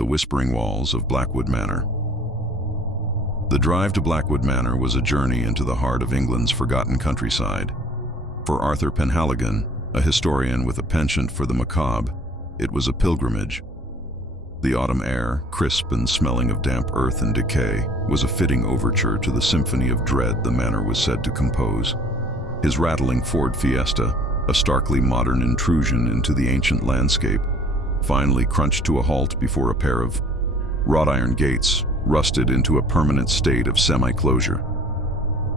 The Whispering Walls of Blackwood Manor. The drive to Blackwood Manor was a journey into the heart of England's forgotten countryside. For Arthur Penhaligon, a historian with a penchant for the macabre, it was a pilgrimage. The autumn air, crisp and smelling of damp earth and decay, was a fitting overture to the symphony of dread the manor was said to compose. His rattling Ford Fiesta, a starkly modern intrusion into the ancient landscape, finally crunched to a halt before a pair of wrought iron gates rusted into a permanent state of semi-closure.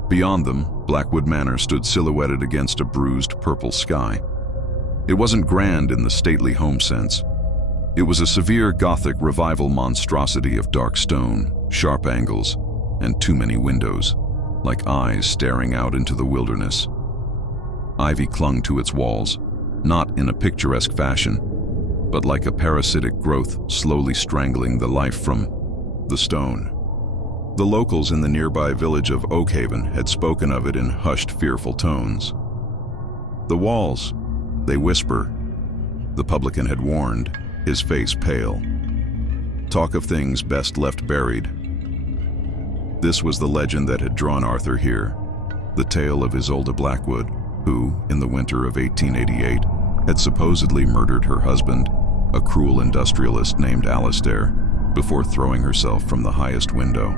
Beyond them, Blackwood Manor stood silhouetted against a bruised purple sky. It wasn't grand in the stately home sense. It was a severe Gothic revival monstrosity of dark stone, sharp angles, and too many windows, like eyes staring out into the wilderness. Ivy clung to its walls, not in a picturesque fashion, but like a parasitic growth slowly strangling the life from the stone. The locals in the nearby village of Oakhaven had spoken of it in hushed, fearful tones. The walls, they whisper, the publican had warned, his face pale. Talk of things best left buried. This was the legend that had drawn Arthur here, the tale of Isolde Blackwood, who, in the winter of 1888, had supposedly murdered her husband, a cruel industrialist named Alistair, before throwing herself from the highest window.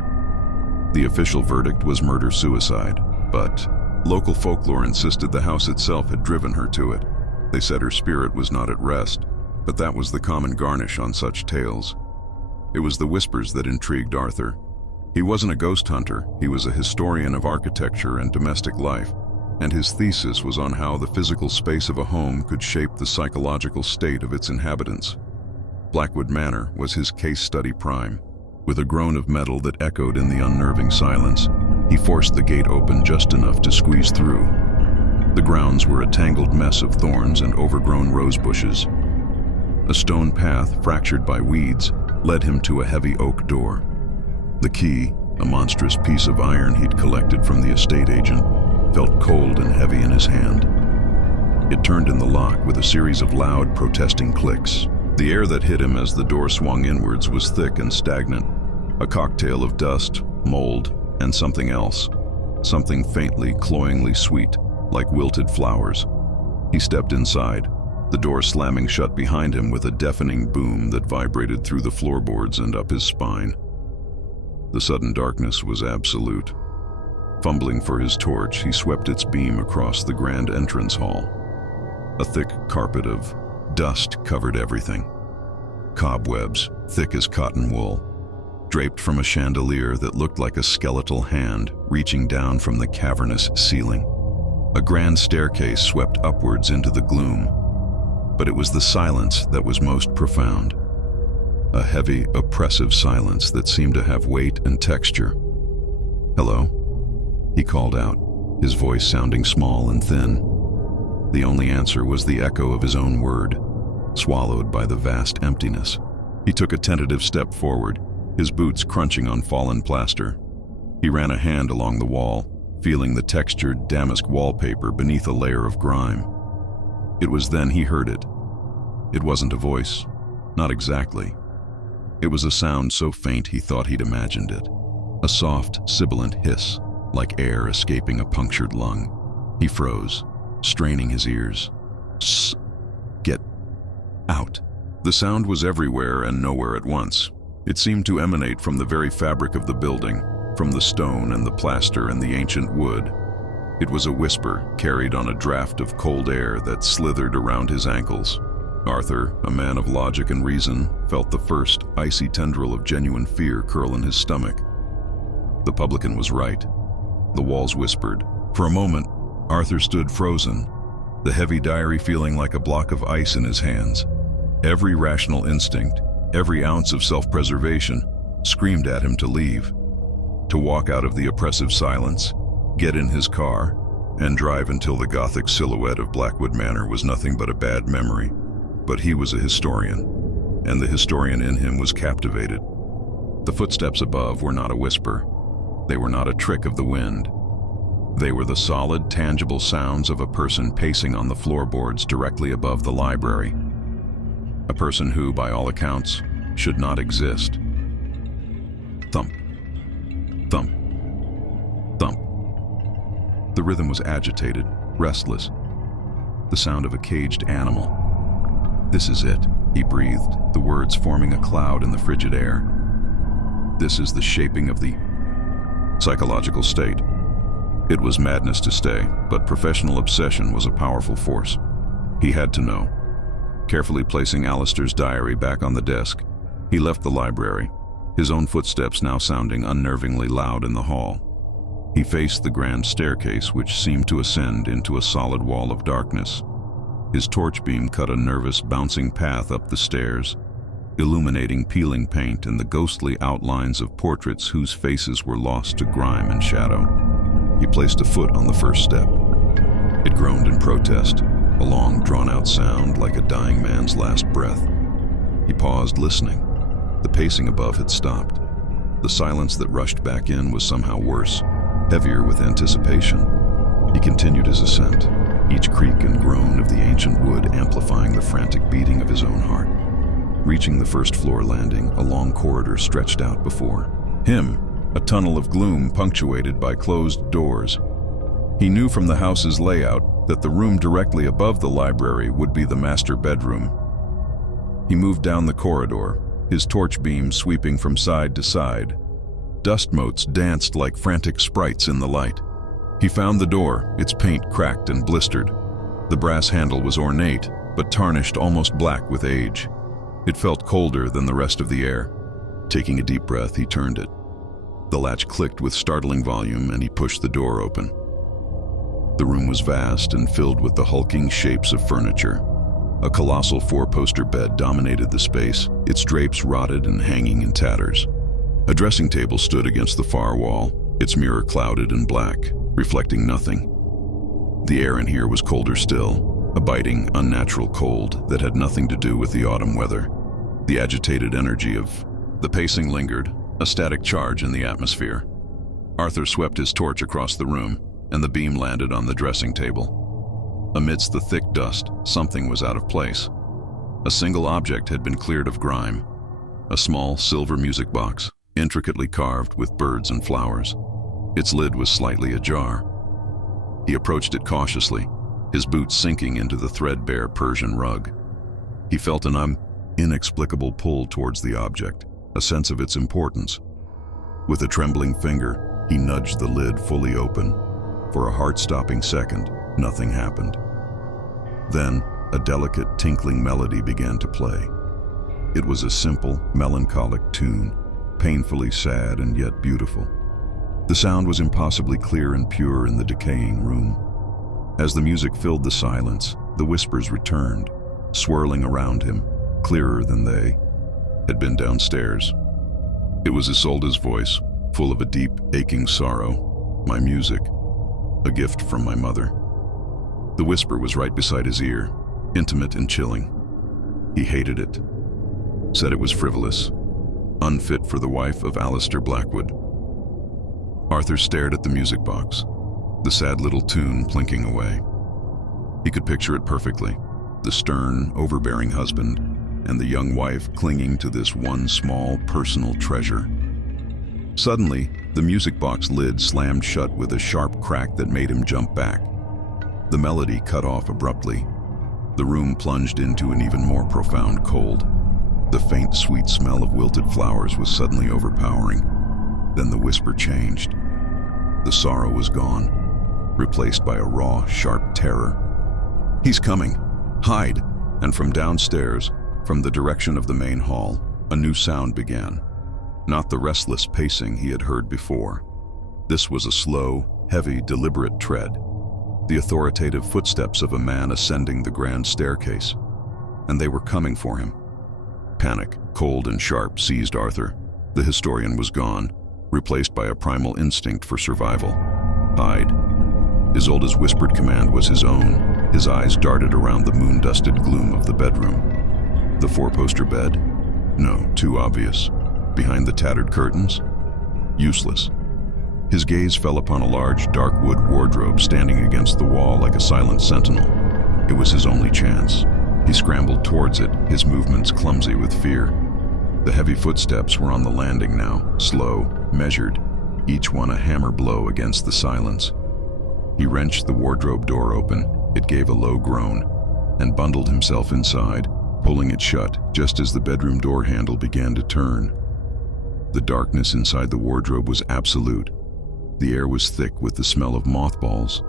The official verdict was murder-suicide, but local folklore insisted the house itself had driven her to it. They said her spirit was not at rest, but that was the common garnish on such tales. It was the whispers that intrigued Arthur. He wasn't a ghost hunter, he was a historian of architecture and domestic life, and his thesis was on how the physical space of a home could shape the psychological state of its inhabitants. Blackwood Manor was his case study prime. With a groan of metal that echoed in the unnerving silence, he forced the gate open just enough to squeeze through. The grounds were a tangled mess of thorns and overgrown rose bushes. A stone path, fractured by weeds, led him to a heavy oak door. The key, a monstrous piece of iron he'd collected from the estate agent, felt cold and heavy in his hand. It turned in the lock with a series of loud, protesting clicks. The air that hit him as the door swung inwards was thick and stagnant, a cocktail of dust, mold, and something else, something faintly, cloyingly sweet, like wilted flowers. He stepped inside, the door slamming shut behind him with a deafening boom that vibrated through the floorboards and up his spine. The sudden darkness was absolute. Fumbling for his torch, he swept its beam across the grand entrance hall. A thick carpet of dust covered everything. Cobwebs, thick as cotton wool, draped from a chandelier that looked like a skeletal hand reaching down from the cavernous ceiling. A grand staircase swept upwards into the gloom, but it was the silence that was most profound. A heavy, oppressive silence that seemed to have weight and texture. "Hello?" he called out, his voice sounding small and thin. The only answer was the echo of his own word, swallowed by the vast emptiness. He took a tentative step forward, his boots crunching on fallen plaster. He ran a hand along the wall, feeling the textured damask wallpaper beneath a layer of grime. It was then he heard it. It wasn't a voice, not exactly. It was a sound so faint he thought he'd imagined it. A soft, sibilant hiss, like air escaping a punctured lung. He froze, straining his ears. "Sss! Get out!" The sound was everywhere and nowhere at once. It seemed to emanate from the very fabric of the building, from the stone and the plaster and the ancient wood. It was a whisper carried on a draft of cold air that slithered around his ankles. Arthur, a man of logic and reason, felt the first icy tendril of genuine fear curl in his stomach. The publican was right. The walls whispered. For a moment, Arthur stood frozen, the heavy diary feeling like a block of ice in his hands. Every rational instinct, every ounce of self-preservation, screamed at him to leave, to walk out of the oppressive silence, get in his car, and drive until the Gothic silhouette of Blackwood Manor was nothing but a bad memory. But he was a historian, and the historian in him was captivated. The footsteps above were not a whisper. They were not a trick of the wind. They were the solid, tangible sounds of a person pacing on the floorboards directly above the library. A person who, by all accounts, should not exist. Thump, thump, thump. The rhythm was agitated, restless, the sound of a caged animal. "This is it," he breathed, the words forming a cloud in the frigid air. "This is the shaping of the psychological state." It was madness to stay, but professional obsession was a powerful force. He had to know. Carefully placing Alistair's diary back on the desk, he left the library, his own footsteps now sounding unnervingly loud in the hall. He faced the grand staircase, which seemed to ascend into a solid wall of darkness. His torch beam cut a nervous, bouncing path up the stairs, illuminating peeling paint and the ghostly outlines of portraits whose faces were lost to grime and shadow. He placed a foot on the first step. It groaned in protest, a long, drawn-out sound like a dying man's last breath. He paused, listening. The pacing above had stopped. The silence that rushed back in was somehow worse, heavier with anticipation. He continued his ascent, each creak and groan of the ancient wood amplifying the frantic beating of his own heart. Reaching the first floor landing, a long corridor stretched out before him, a tunnel of gloom punctuated by closed doors. He knew from the house's layout that the room directly above the library would be the master bedroom. He moved down the corridor, his torch beam sweeping from side to side. Dust motes danced like frantic sprites in the light. He found the door, its paint cracked and blistered. The brass handle was ornate, but tarnished almost black with age. It felt colder than the rest of the air. Taking a deep breath, he turned it. The latch clicked with startling volume, and he pushed the door open. The room was vast and filled with the hulking shapes of furniture. A colossal four-poster bed dominated the space, its drapes rotted and hanging in tatters. A dressing table stood against the far wall, its mirror clouded and black, reflecting nothing. The air in here was colder still, a biting, unnatural cold that had nothing to do with the autumn weather. The agitated energy of the pacing lingered, a static charge in the atmosphere. Arthur swept his torch across the room, and the beam landed on the dressing table. Amidst the thick dust, something was out of place. A single object had been cleared of grime. A small silver music box, intricately carved with birds and flowers. Its lid was slightly ajar. He approached it cautiously, his boots sinking into the threadbare Persian rug. He felt an inexplicable pull towards the object, a sense of its importance. With a trembling finger, he nudged the lid fully open. For a heart-stopping second, nothing happened. Then, a delicate, tinkling melody began to play. It was a simple, melancholic tune, painfully sad and yet beautiful. The sound was impossibly clear and pure in the decaying room. As the music filled the silence, the whispers returned, swirling around him, clearer than they had been downstairs. It was Isolde's voice, full of a deep, aching sorrow. "My music, a gift from my mother." The whisper was right beside his ear, intimate and chilling. He hated it, said it was frivolous, unfit for the wife of Alistair Blackwood. Arthur stared at the music box, the sad little tune plinking away. He could picture it perfectly, the stern, overbearing husband, and the young wife clinging to this one small, personal treasure. Suddenly, the music box lid slammed shut with a sharp crack that made him jump back. The melody cut off abruptly. The room plunged into an even more profound cold. The faint, sweet smell of wilted flowers was suddenly overpowering. Then the whisper changed. The sorrow was gone, replaced by a raw, sharp terror. "He's coming! Hide!" And from downstairs, from the direction of the main hall, a new sound began. Not the restless pacing he had heard before. This was a slow, heavy, deliberate tread, the authoritative footsteps of a man ascending the grand staircase. And they were coming for him. Panic, cold and sharp, seized Arthur. The historian was gone, replaced by a primal instinct for survival. "Hide." Isolde's whispered command was his own. His eyes darted around the moon-dusted gloom of the bedroom. The four-poster bed? No, too obvious. Behind the tattered curtains? Useless. His gaze fell upon a large, dark wood wardrobe standing against the wall like a silent sentinel. It was his only chance. He scrambled towards it, his movements clumsy with fear. The heavy footsteps were on the landing now, slow, measured, each one a hammer blow against the silence. He wrenched the wardrobe door open. It gave a low groan, and bundled himself inside, pulling it shut just as the bedroom door handle began to turn. The darkness inside the wardrobe was absolute. The air was thick with the smell of mothballs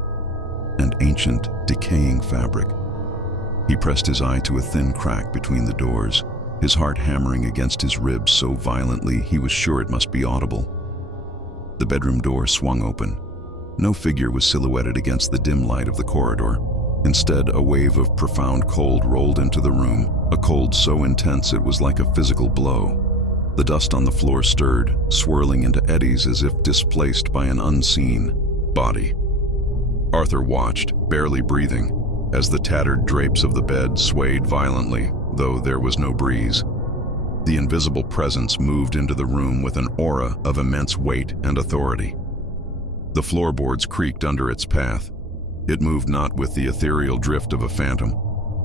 and ancient, decaying fabric. He pressed his eye to a thin crack between the doors, his heart hammering against his ribs so violently he was sure it must be audible. The bedroom door swung open. No figure was silhouetted against the dim light of the corridor. Instead, a wave of profound cold rolled into the room, a cold so intense it was like a physical blow. The dust on the floor stirred, swirling into eddies as if displaced by an unseen body. Arthur watched, barely breathing, as the tattered drapes of the bed swayed violently, though there was no breeze. The invisible presence moved into the room with an aura of immense weight and authority. The floorboards creaked under its path. It moved not with the ethereal drift of a phantom,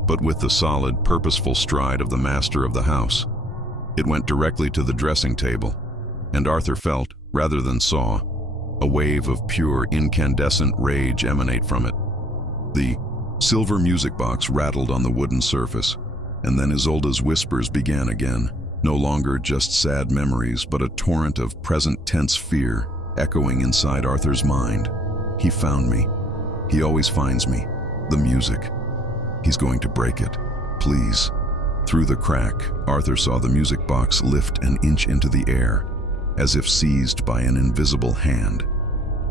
but with the solid, purposeful stride of the master of the house. It went directly to the dressing table, and Arthur felt, rather than saw, a wave of pure, incandescent rage emanate from it. The silver music box rattled on the wooden surface, and then Isolde's whispers began again, no longer just sad memories, but a torrent of present tense fear echoing inside Arthur's mind. He found me. He always finds me. The music. He's going to break it. Please. Through the crack, Arthur saw the music box lift an inch into the air, as if seized by an invisible hand,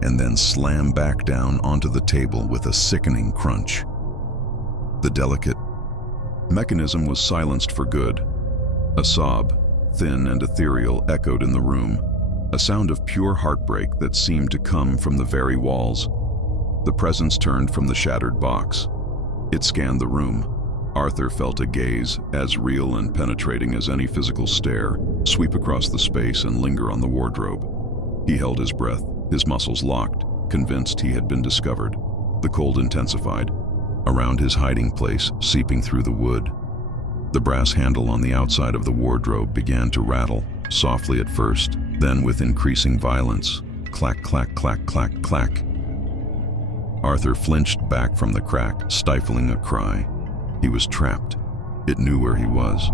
and then slam back down onto the table with a sickening crunch. The delicate mechanism was silenced for good. A sob, thin and ethereal, echoed in the room, a sound of pure heartbreak that seemed to come from the very walls. The presence turned from the shattered box. It scanned the room. Arthur felt a gaze, as real and penetrating as any physical stare, sweep across the space and linger on the wardrobe. He held his breath, his muscles locked, convinced he had been discovered. The cold intensified. Around his hiding place, seeping through the wood, the brass handle on the outside of the wardrobe began to rattle, softly at first, then with increasing violence. Clack, clack, clack, clack, clack. Arthur flinched back from the crack, stifling a cry. He was trapped. It knew where he was.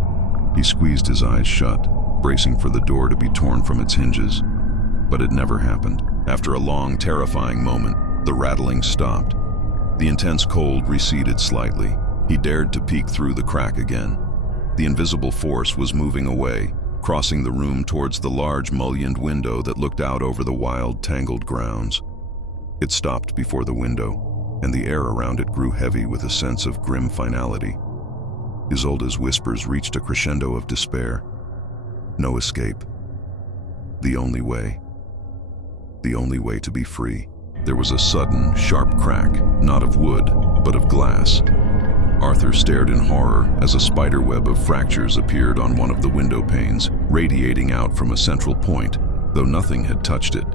He squeezed his eyes shut, bracing for the door to be torn from its hinges. But it never happened. After a long, terrifying moment, the rattling stopped. The intense cold receded slightly. He dared to peek through the crack again. The invisible force was moving away, crossing the room towards the large mullioned window that looked out over the wild, tangled grounds. It stopped before the window, and the air around it grew heavy with a sense of grim finality. Isolde's whispers reached a crescendo of despair. No escape. The only way. The only way to be free. There was a sudden, sharp crack, not of wood, but of glass. Arthur stared in horror as a spiderweb of fractures appeared on one of the window panes, radiating out from a central point, though nothing had touched it.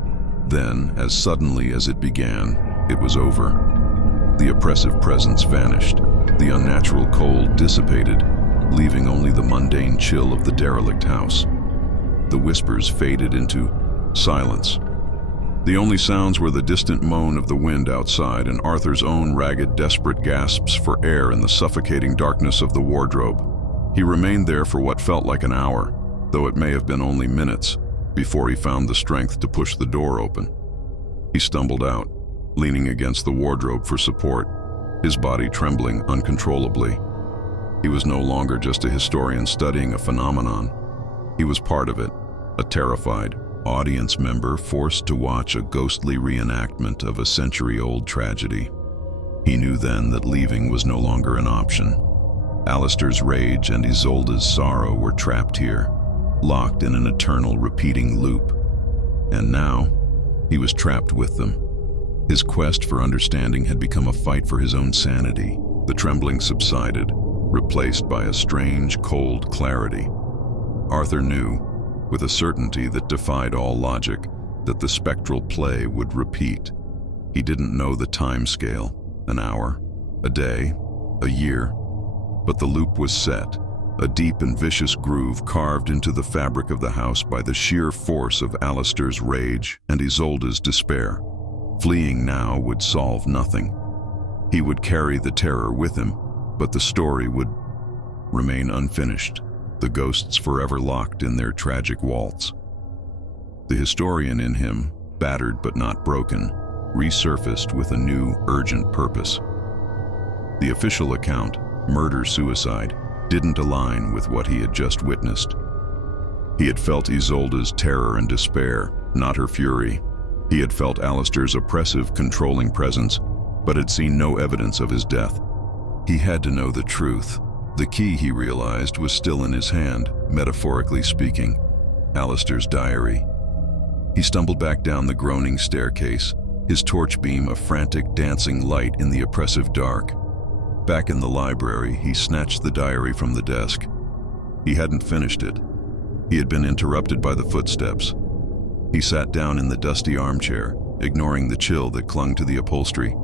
Then, as suddenly as it began, it was over. The oppressive presence vanished. The unnatural cold dissipated, leaving only the mundane chill of the derelict house. The whispers faded into silence. The only sounds were the distant moan of the wind outside and Arthur's own ragged, desperate gasps for air in the suffocating darkness of the wardrobe. He remained there for what felt like an hour, though it may have been only minutes, before he found the strength to push the door open. He stumbled out, leaning against the wardrobe for support, his body trembling uncontrollably. He was no longer just a historian studying a phenomenon. He was part of it, a terrified audience member forced to watch a ghostly reenactment of a century-old tragedy. He knew then that leaving was no longer an option. Alistair's rage and Isolde's sorrow were trapped here, locked in an eternal repeating loop. And now, he was trapped with them. His quest for understanding had become a fight for his own sanity. The trembling subsided, replaced by a strange, cold clarity. Arthur knew, with a certainty that defied all logic, that the spectral play would repeat. He didn't know the time scale, an hour, a day, a year, but the loop was set, a deep and vicious groove carved into the fabric of the house by the sheer force of Alistair's rage and Isolde's despair. Fleeing now would solve nothing. He would carry the terror with him, but the story would remain unfinished, the ghosts forever locked in their tragic waltz. The historian in him, battered but not broken, resurfaced with a new, urgent purpose. The official account, murder-suicide, didn't align with what he had just witnessed. He had felt Isolde's terror and despair, not her fury. He had felt Alistair's oppressive, controlling presence, but had seen no evidence of his death. He had to know the truth. The key, he realized, was still in his hand, metaphorically speaking. Alistair's diary. He stumbled back down the groaning staircase, his torch beam a frantic, dancing light in the oppressive dark. Back in the library, he snatched the diary from the desk. He hadn't finished it. He had been interrupted by the footsteps. He sat down in the dusty armchair, ignoring the chill that clung to the upholstery,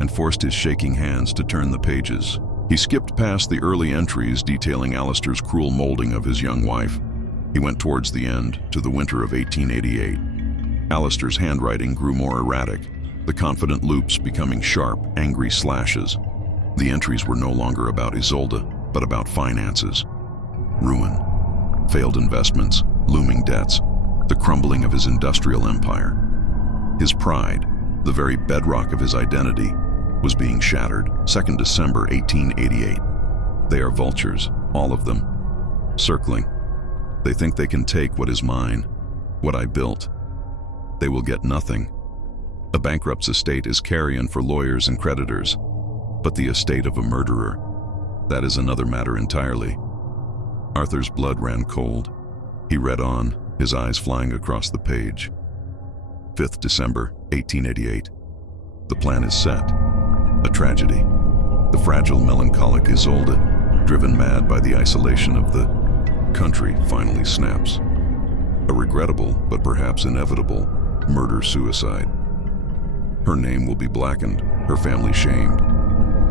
and forced his shaking hands to turn the pages. He skipped past the early entries detailing Alistair's cruel molding of his young wife. He went towards the end, to the winter of 1888. Alistair's handwriting grew more erratic, the confident loops becoming sharp, angry slashes. The entries were no longer about Isolde, but about finances. Ruin, failed investments, looming debts, the crumbling of his industrial empire. His pride, the very bedrock of his identity, was being shattered. 2nd December 1888. They are vultures, all of them, circling. They think they can take what is mine, what I built. They will get nothing. A bankrupt's estate is carrion for lawyers and creditors, but the estate of a murderer, that is another matter entirely. Arthur's blood ran cold. He read on, his eyes flying across the page. 5th December 1888. The plan is set. A tragedy. The fragile, melancholic Isolde, driven mad by the isolation of the country, finally snaps. A regrettable, but perhaps inevitable, murder-suicide. Her name will be blackened, her family shamed.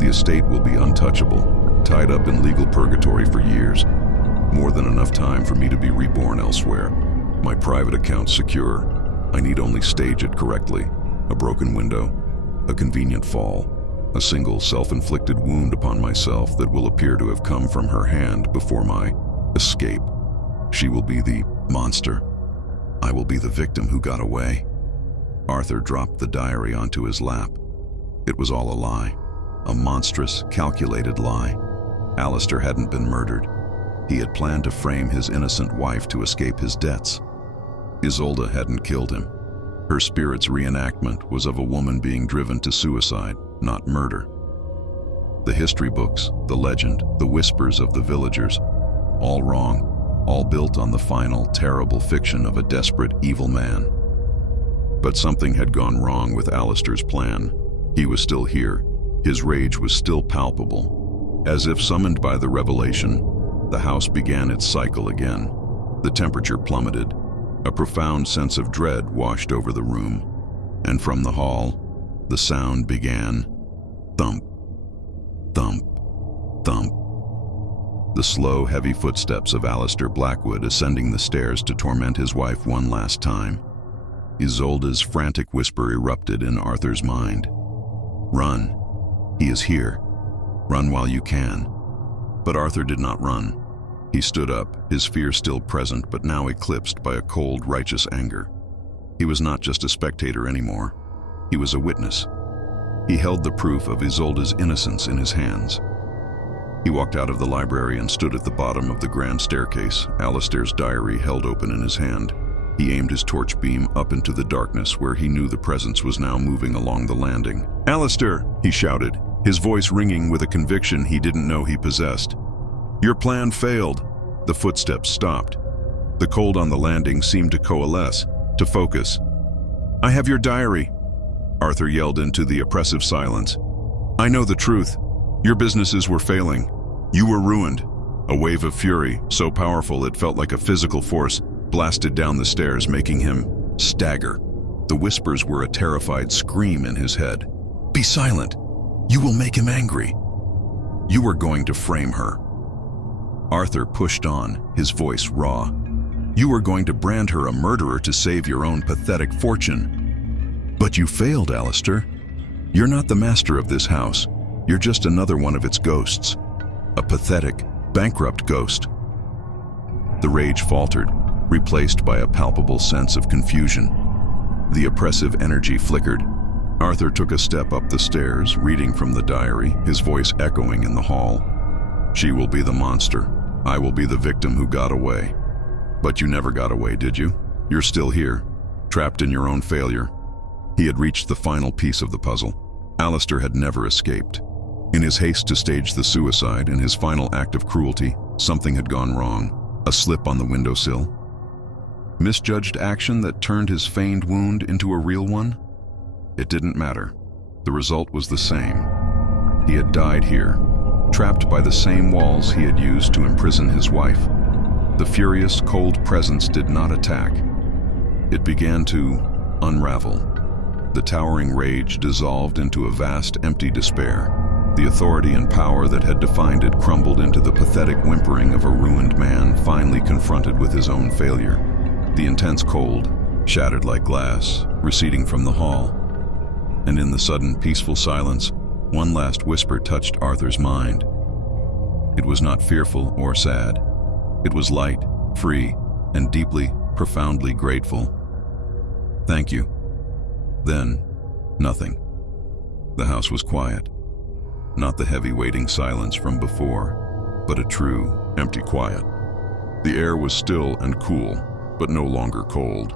The estate will be untouchable, tied up in legal purgatory for years. More than enough time for me to be reborn elsewhere. My private account secure. I need only stage it correctly. A broken window, a convenient fall, a single self-inflicted wound upon myself that will appear to have come from her hand before my escape. She will be the monster. I will be the victim who got away. Arthur dropped the diary onto his lap. It was all a lie. A monstrous, calculated lie. Alistair hadn't been murdered. He had planned to frame his innocent wife to escape his debts. Isolde hadn't killed him. Her spirit's reenactment was of a woman being driven to suicide, not murder. The history books, the legend, the whispers of the villagers, all wrong, all built on the final, terrible fiction of a desperate, evil man. But something had gone wrong with Alistair's plan. He was still here. His rage was still palpable. As if summoned by the revelation, the house began its cycle again. The temperature plummeted. A profound sense of dread washed over the room. And from the hall, the sound began. Thump, thump, thump. The slow, heavy footsteps of Alistair Blackwood ascending the stairs to torment his wife one last time. Isolde's frantic whisper erupted in Arthur's mind. Run. He is here. Run while you can. But Arthur did not run. He stood up, his fear still present but now eclipsed by a cold, righteous anger. He was not just a spectator anymore. He was a witness. He held the proof of Isolde's innocence in his hands. He walked out of the library and stood at the bottom of the grand staircase, Alistair's diary held open in his hand. He aimed his torch beam up into the darkness where he knew the presence was now moving along the landing. "Alistair!" he shouted, his voice ringing with a conviction he didn't know he possessed. "Your plan failed." The footsteps stopped. The cold on the landing seemed to coalesce, to focus. "I have your diary," Arthur yelled into the oppressive silence. "I know the truth. Your businesses were failing. You were ruined." A wave of fury, so powerful it felt like a physical force, blasted down the stairs, making him stagger. The whispers were a terrified scream in his head. "Be silent. You will make him angry. You are going to frame her." Arthur pushed on, his voice raw. "You were going to brand her a murderer to save your own pathetic fortune. But you failed, Alistair. You're not the master of this house. You're just another one of its ghosts. A pathetic, bankrupt ghost." The rage faltered, replaced by a palpable sense of confusion. The oppressive energy flickered. Arthur took a step up the stairs, reading from the diary, his voice echoing in the hall. "She will be the monster. I will be the victim who got away. But you never got away, did you? You're still here, trapped in your own failure." He had reached the final piece of the puzzle. Alistair had never escaped. In his haste to stage the suicide and his final act of cruelty, something had gone wrong. A slip on the windowsill? Misjudged action that turned his feigned wound into a real one? It didn't matter. The result was the same. He had died here, trapped by the same walls he had used to imprison his wife. The furious, cold presence did not attack. It began to unravel. The towering rage dissolved into a vast, empty despair. The authority and power that had defined it crumbled into the pathetic whimpering of a ruined man finally confronted with his own failure. The intense cold, shattered like glass, receding from the hall. And in the sudden, peaceful silence, one last whisper touched Arthur's mind. It was not fearful or sad. It was light, free, and deeply, profoundly grateful. "Thank you." Then, nothing. The house was quiet. Not the heavy waiting silence from before, but a true, empty quiet. The air was still and cool, but no longer cold.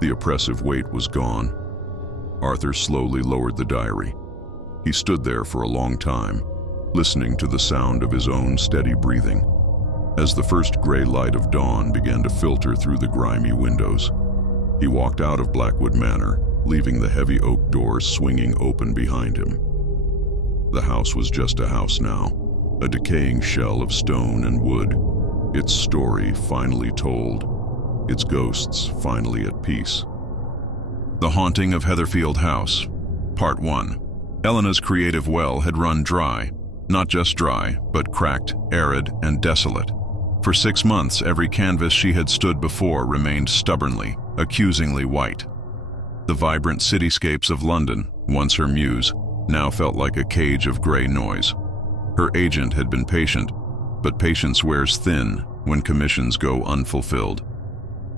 The oppressive weight was gone. Arthur slowly lowered the diary. He stood there for a long time, listening to the sound of his own steady breathing. As the first gray light of dawn began to filter through the grimy windows, he walked out of Blackwood Manor, leaving the heavy oak doors swinging open behind him. The house was just a house now, a decaying shell of stone and wood, its story finally told, its ghosts finally at peace. The Haunting of Heatherfield House, Part 1. Elena's creative well had run dry, not just dry, but cracked, arid, and desolate. For 6 months, every canvas she had stood before remained stubbornly, accusingly white. The vibrant cityscapes of London, once her muse, now felt like a cage of gray noise. Her agent had been patient, but patience wears thin when commissions go unfulfilled.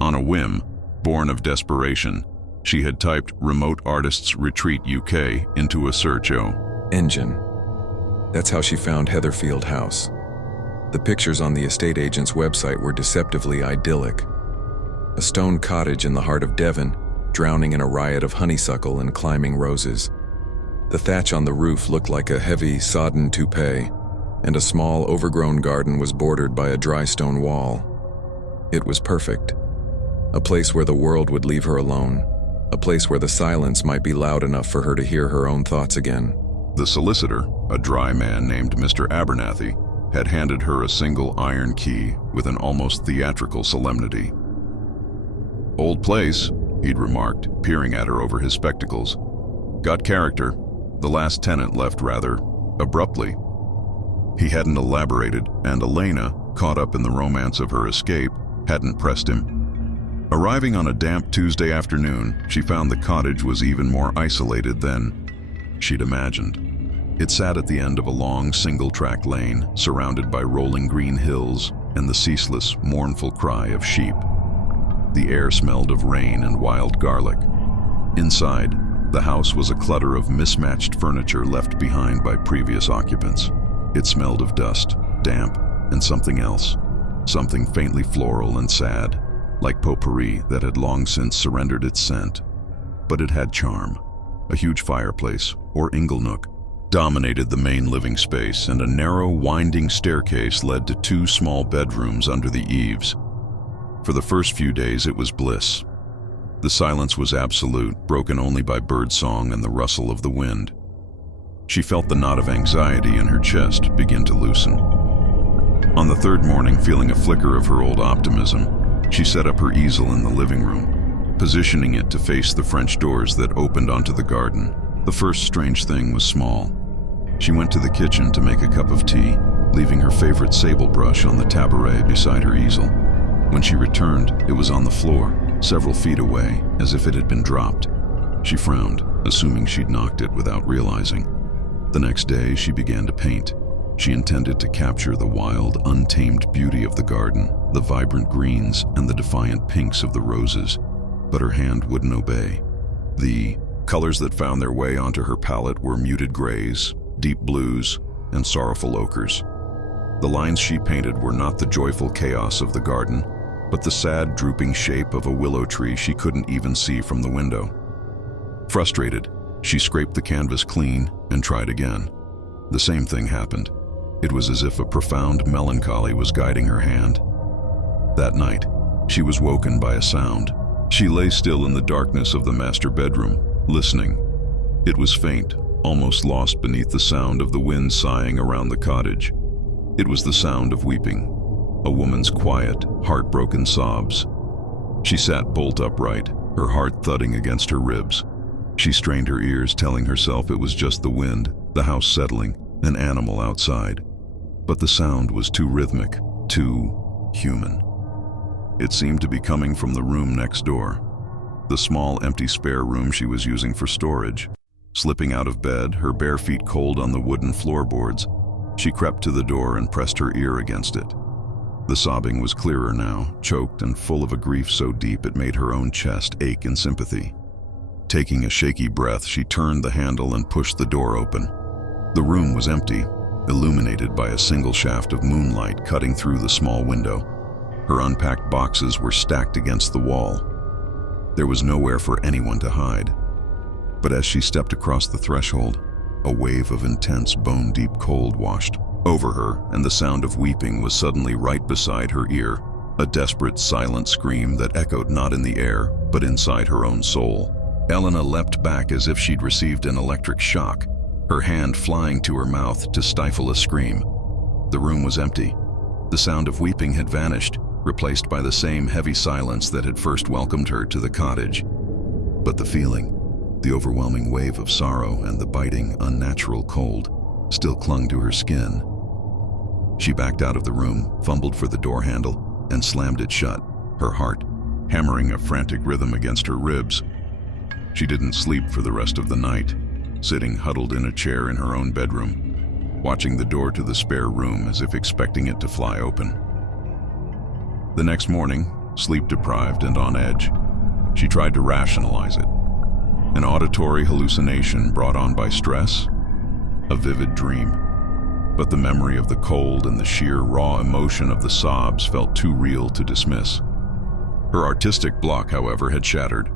On a whim, born of desperation, she had typed Remote Artists Retreat UK into a search engine. That's how she found Heatherfield House. The pictures on the estate agent's website were deceptively idyllic. A stone cottage in the heart of Devon, drowning in a riot of honeysuckle and climbing roses. The thatch on the roof looked like a heavy, sodden toupee, and a small, overgrown garden was bordered by a dry stone wall. It was perfect. A place where the world would leave her alone. A place where the silence might be loud enough for her to hear her own thoughts again. The solicitor, a dry man named Mr. Abernathy, had handed her a single iron key with an almost theatrical solemnity. "Old place," he'd remarked, peering at her over his spectacles. "Got character. The last tenant left rather abruptly." He hadn't elaborated, and Elena, caught up in the romance of her escape, hadn't pressed him. Arriving on a damp Tuesday afternoon, she found the cottage was even more isolated than she'd imagined. It sat at the end of a long, single-track lane, surrounded by rolling green hills and the ceaseless, mournful cry of sheep. The air smelled of rain and wild garlic. Inside, the house was a clutter of mismatched furniture left behind by previous occupants. It smelled of dust, damp, and something else, something faintly floral and sad, like potpourri that had long since surrendered its scent. But it had charm. A huge fireplace, or inglenook, dominated the main living space, and a narrow, winding staircase led to 2 small bedrooms under the eaves. For the first few days, it was bliss. The silence was absolute, broken only by birdsong and the rustle of the wind. She felt the knot of anxiety in her chest begin to loosen. On the 3rd morning, feeling a flicker of her old optimism, she set up her easel in the living room, positioning it to face the French doors that opened onto the garden. The first strange thing was small. She went to the kitchen to make a cup of tea. leaving her favorite sable brush on the taboret beside her easel. When she returned, it was on the floor, several feet away, as if it had been dropped. She frowned, assuming she'd knocked it without realizing. The next day, she began to paint. She intended to capture the wild, untamed beauty of the garden, the vibrant greens and the defiant pinks of the roses, but her hand wouldn't obey. The colors that found their way onto her palette were muted grays, deep blues, and sorrowful ochres. The lines she painted were not the joyful chaos of the garden, but the sad, drooping shape of a willow tree she couldn't even see from the window. Frustrated, she scraped the canvas clean and tried again. The same thing happened. It was as if a profound melancholy was guiding her hand. That night, she was woken by a sound. She lay still in the darkness of the master bedroom, listening. It was faint, almost lost beneath the sound of the wind sighing around the cottage. It was the sound of weeping, a woman's quiet, heartbroken sobs. She sat bolt upright, her heart thudding against her ribs. She strained her ears, telling herself it was just the wind, the house settling, an animal outside. But the sound was too rhythmic, too human. It seemed to be coming from the room next door, the small empty spare room she was using for storage. Slipping out of bed, her bare feet cold on the wooden floorboards, she crept to the door and pressed her ear against it. The sobbing was clearer now, choked and full of a grief so deep it made her own chest ache in sympathy. Taking a shaky breath, she turned the handle and pushed the door open. The room was empty, illuminated by a single shaft of moonlight cutting through the small window. Her unpacked boxes were stacked against the wall. There was nowhere for anyone to hide. But as she stepped across the threshold, a wave of intense, bone-deep cold washed over her, and the sound of weeping was suddenly right beside her ear, a desperate, silent scream that echoed not in the air, but inside her own soul. Elena leapt back as if she'd received an electric shock, her hand flying to her mouth to stifle a scream. The room was empty. The sound of weeping had vanished, replaced by the same heavy silence that had first welcomed her to the cottage. But the feeling, the overwhelming wave of sorrow and the biting, unnatural cold, still clung to her skin. She backed out of the room, fumbled for the door handle, and slammed it shut, her heart hammering a frantic rhythm against her ribs. She didn't sleep for the rest of the night, sitting huddled in a chair in her own bedroom, watching the door to the spare room as if expecting it to fly open. The next morning, sleep-deprived and on edge, she tried to rationalize it. An auditory hallucination brought on by stress? A vivid dream. But the memory of the cold and the sheer raw emotion of the sobs felt too real to dismiss. Her artistic block, however, had shattered.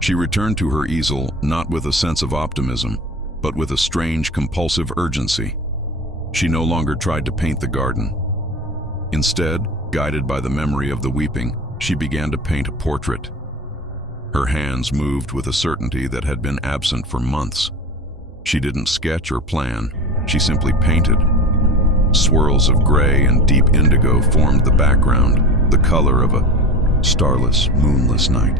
She returned to her easel not with a sense of optimism, but with a strange, compulsive urgency. She no longer tried to paint the garden. Instead, guided by the memory of the weeping, she began to paint a portrait. Her hands moved with a certainty that had been absent for months. She didn't sketch or plan, she simply painted. Swirls of gray and deep indigo formed the background, the color of a starless, moonless night.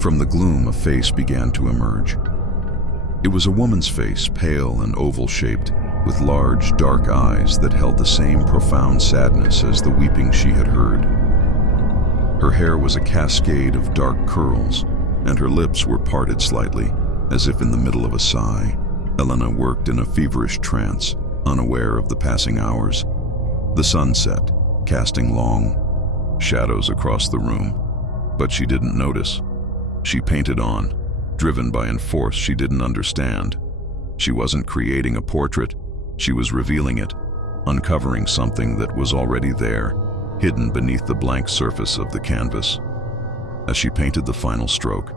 From the gloom, a face began to emerge. It was a woman's face, pale and oval-shaped, with large, dark eyes that held the same profound sadness as the weeping she had heard. Her hair was a cascade of dark curls, and her lips were parted slightly, as if in the middle of a sigh. Elena worked in a feverish trance, unaware of the passing hours. The sun set, casting long shadows across the room, but she didn't notice. She painted on, driven by a force she didn't understand. She wasn't creating a portrait, she was revealing it, uncovering something that was already there, hidden beneath the blank surface of the canvas. As she painted the final stroke,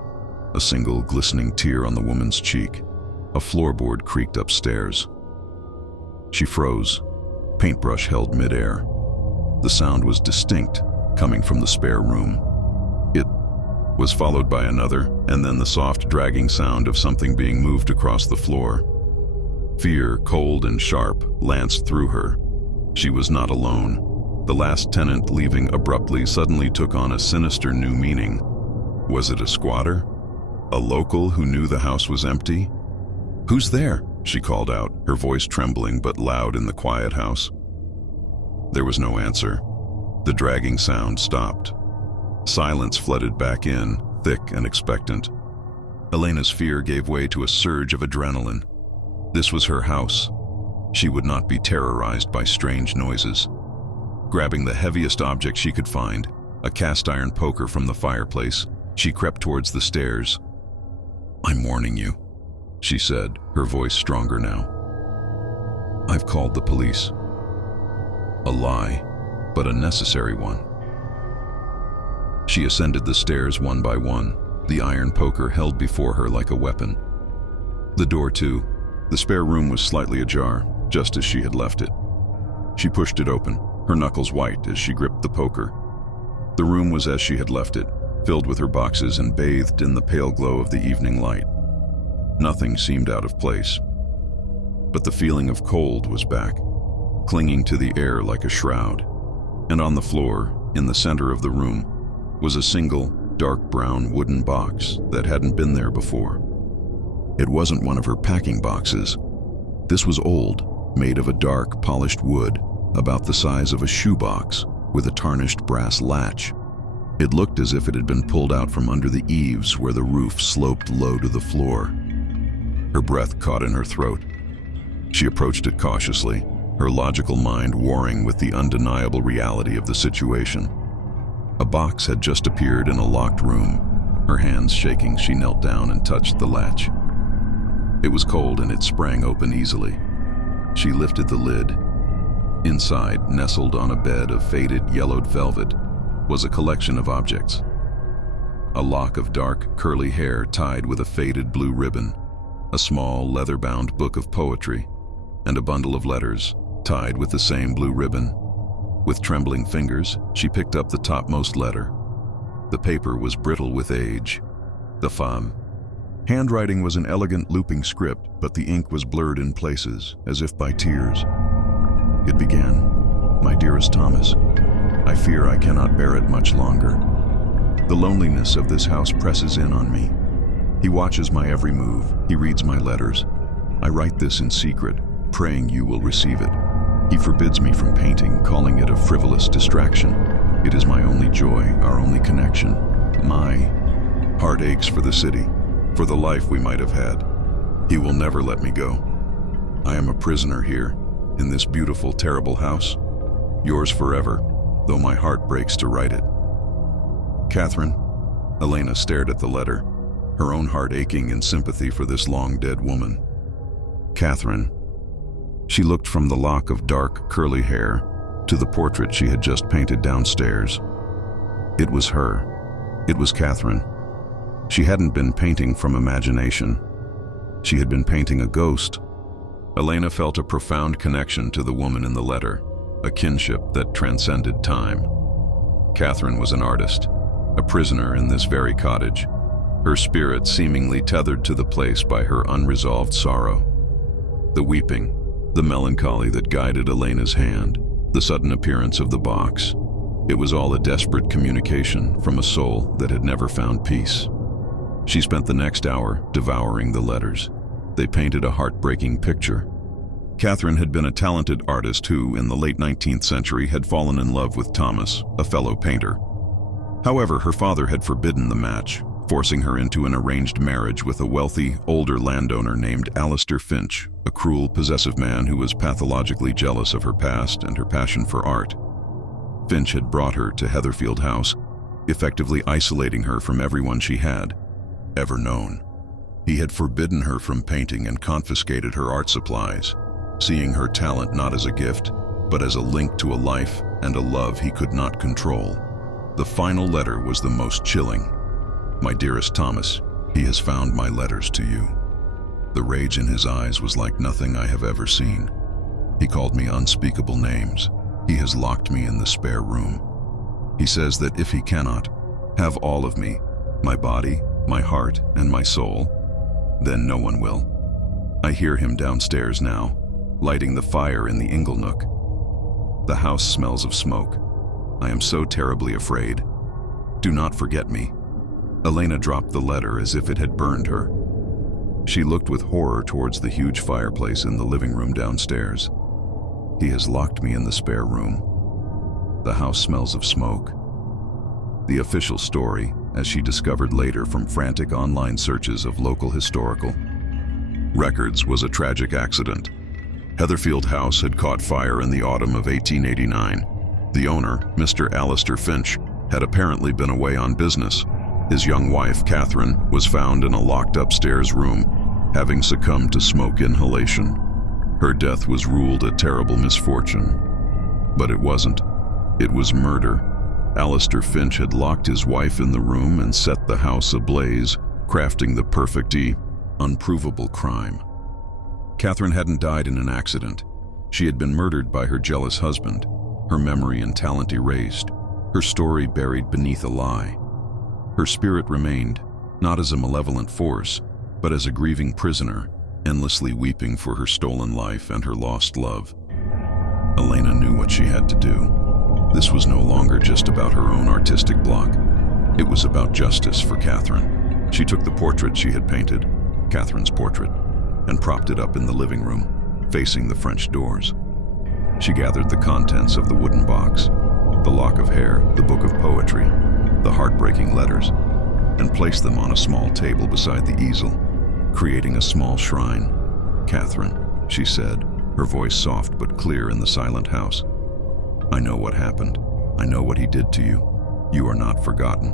a single glistening tear on the woman's cheek, a floorboard creaked upstairs. She froze, paintbrush held midair. The sound was distinct, coming from the spare room. It was followed by another, and then the soft dragging sound of something being moved across the floor. Fear, cold and sharp, lanced through her. She was not alone. The last tenant leaving abruptly suddenly took on a sinister new meaning. Was it a squatter? A local who knew the house was empty? "Who's there?" she called out, her voice trembling but loud in the quiet house. There was no answer. The dragging sound stopped. Silence flooded back in, thick and expectant. Elena's fear gave way to a surge of adrenaline. This was her house. She would not be terrorized by strange noises. Grabbing the heaviest object she could find, a cast-iron poker from the fireplace, she crept towards the stairs. "I'm warning you," she said, her voice stronger now. "I've called the police." A lie, but a necessary one. She ascended the stairs one by one, the iron poker held before her like a weapon. The door, too. The spare room was slightly ajar, just as she had left it. She pushed it open, her knuckles white as she gripped the poker. The room was as she had left it, filled with her boxes and bathed in the pale glow of the evening light. Nothing seemed out of place. But the feeling of cold was back, clinging to the air like a shroud. And on the floor, in the center of the room, was a single, dark brown wooden box that hadn't been there before. It wasn't one of her packing boxes. This was old, made of a dark, polished wood, about the size of a shoebox, with a tarnished brass latch. It looked as if it had been pulled out from under the eaves where the roof sloped low to the floor. Her breath caught in her throat. She approached it cautiously, her logical mind warring with the undeniable reality of the situation. A box had just appeared in a locked room. Her hands shaking, she knelt down and touched the latch. It was cold and it sprang open easily. She lifted the lid. Inside, nestled on a bed of faded yellowed velvet, was a collection of objects. A lock of dark, curly hair tied with a faded blue ribbon, a small, leather-bound book of poetry, and a bundle of letters tied with the same blue ribbon. With trembling fingers, she picked up the topmost letter. The paper was brittle with age. The femme. Handwriting was an elegant looping script, but the ink was blurred in places, as if by tears. It began, "My dearest Thomas, I fear I cannot bear it much longer. The loneliness of this house presses in on me. He watches my every move. He reads my letters. I write this in secret, praying you will receive it. He forbids me from painting, calling it a frivolous distraction. It is my only joy, our only connection. My heart aches for the city, for the life we might have had. He will never let me go. I am a prisoner here, in this beautiful, terrible house. Yours forever, though my heart breaks to write it. Catherine." Elena stared at the letter, her own heart aching in sympathy for this long-dead woman. Catherine. She looked from the lock of dark, curly hair to the portrait she had just painted downstairs. It was her. It was Catherine. She hadn't been painting from imagination. She had been painting a ghost. Elena felt a profound connection to the woman in the letter, a kinship that transcended time. Catherine was an artist, a prisoner in this very cottage, her spirit seemingly tethered to the place by her unresolved sorrow. The weeping, the melancholy that guided Elena's hand, the sudden appearance of the box. It was all a desperate communication from a soul that had never found peace. She spent the next hour devouring the letters. They painted a heartbreaking picture. Catherine had been a talented artist who, in the late 19th century, had fallen in love with Thomas, a fellow painter. However, her father had forbidden the match, forcing her into an arranged marriage with a wealthy, older landowner named Alistair Finch, a cruel, possessive man who was pathologically jealous of her past and her passion for art. Finch had brought her to Heatherfield House, effectively isolating her from everyone she had ever known. He had forbidden her from painting and confiscated her art supplies, seeing her talent not as a gift, but as a link to a life and a love he could not control. The final letter was the most chilling. "My dearest Thomas, he has found my letters to you." The rage in his eyes was like nothing I have ever seen. He called me unspeakable names. He has locked me in the spare room. He says that if he cannot have all of me, my body, my heart, and my soul, then no one will. I hear him downstairs now, lighting the fire in the ingle nook. The house smells of smoke. I am so terribly afraid. Do not forget me. Elena dropped the letter as if it had burned her. She looked with horror towards the huge fireplace in the living room downstairs. "He has locked me in the spare room. The house smells of smoke." The official story, as she discovered later from frantic online searches of local historical records, was a tragic accident. Heatherfield House had caught fire in the autumn of 1889. The owner, Mr. Alistair Finch, had apparently been away on business. His young wife, Catherine, was found in a locked upstairs room, having succumbed to smoke inhalation. Her death was ruled a terrible misfortune. But it wasn't. It was murder. Alistair Finch had locked his wife in the room and set the house ablaze, crafting the perfect, unprovable crime. Catherine hadn't died in an accident. She had been murdered by her jealous husband, her memory and talent erased, her story buried beneath a lie. Her spirit remained, not as a malevolent force, but as a grieving prisoner, endlessly weeping for her stolen life and her lost love. Elena knew what she had to do. This was no longer just about her own artistic block. It was about justice for Catherine. She took the portrait she had painted, Catherine's portrait, and propped it up in the living room, facing the French doors. She gathered the contents of the wooden box, the lock of hair, the book of poetry, the heartbreaking letters, and placed them on a small table beside the easel, creating a small shrine. "Catherine," she said, her voice soft but clear in the silent house. "I know what happened. I know what he did to you. You are not forgotten."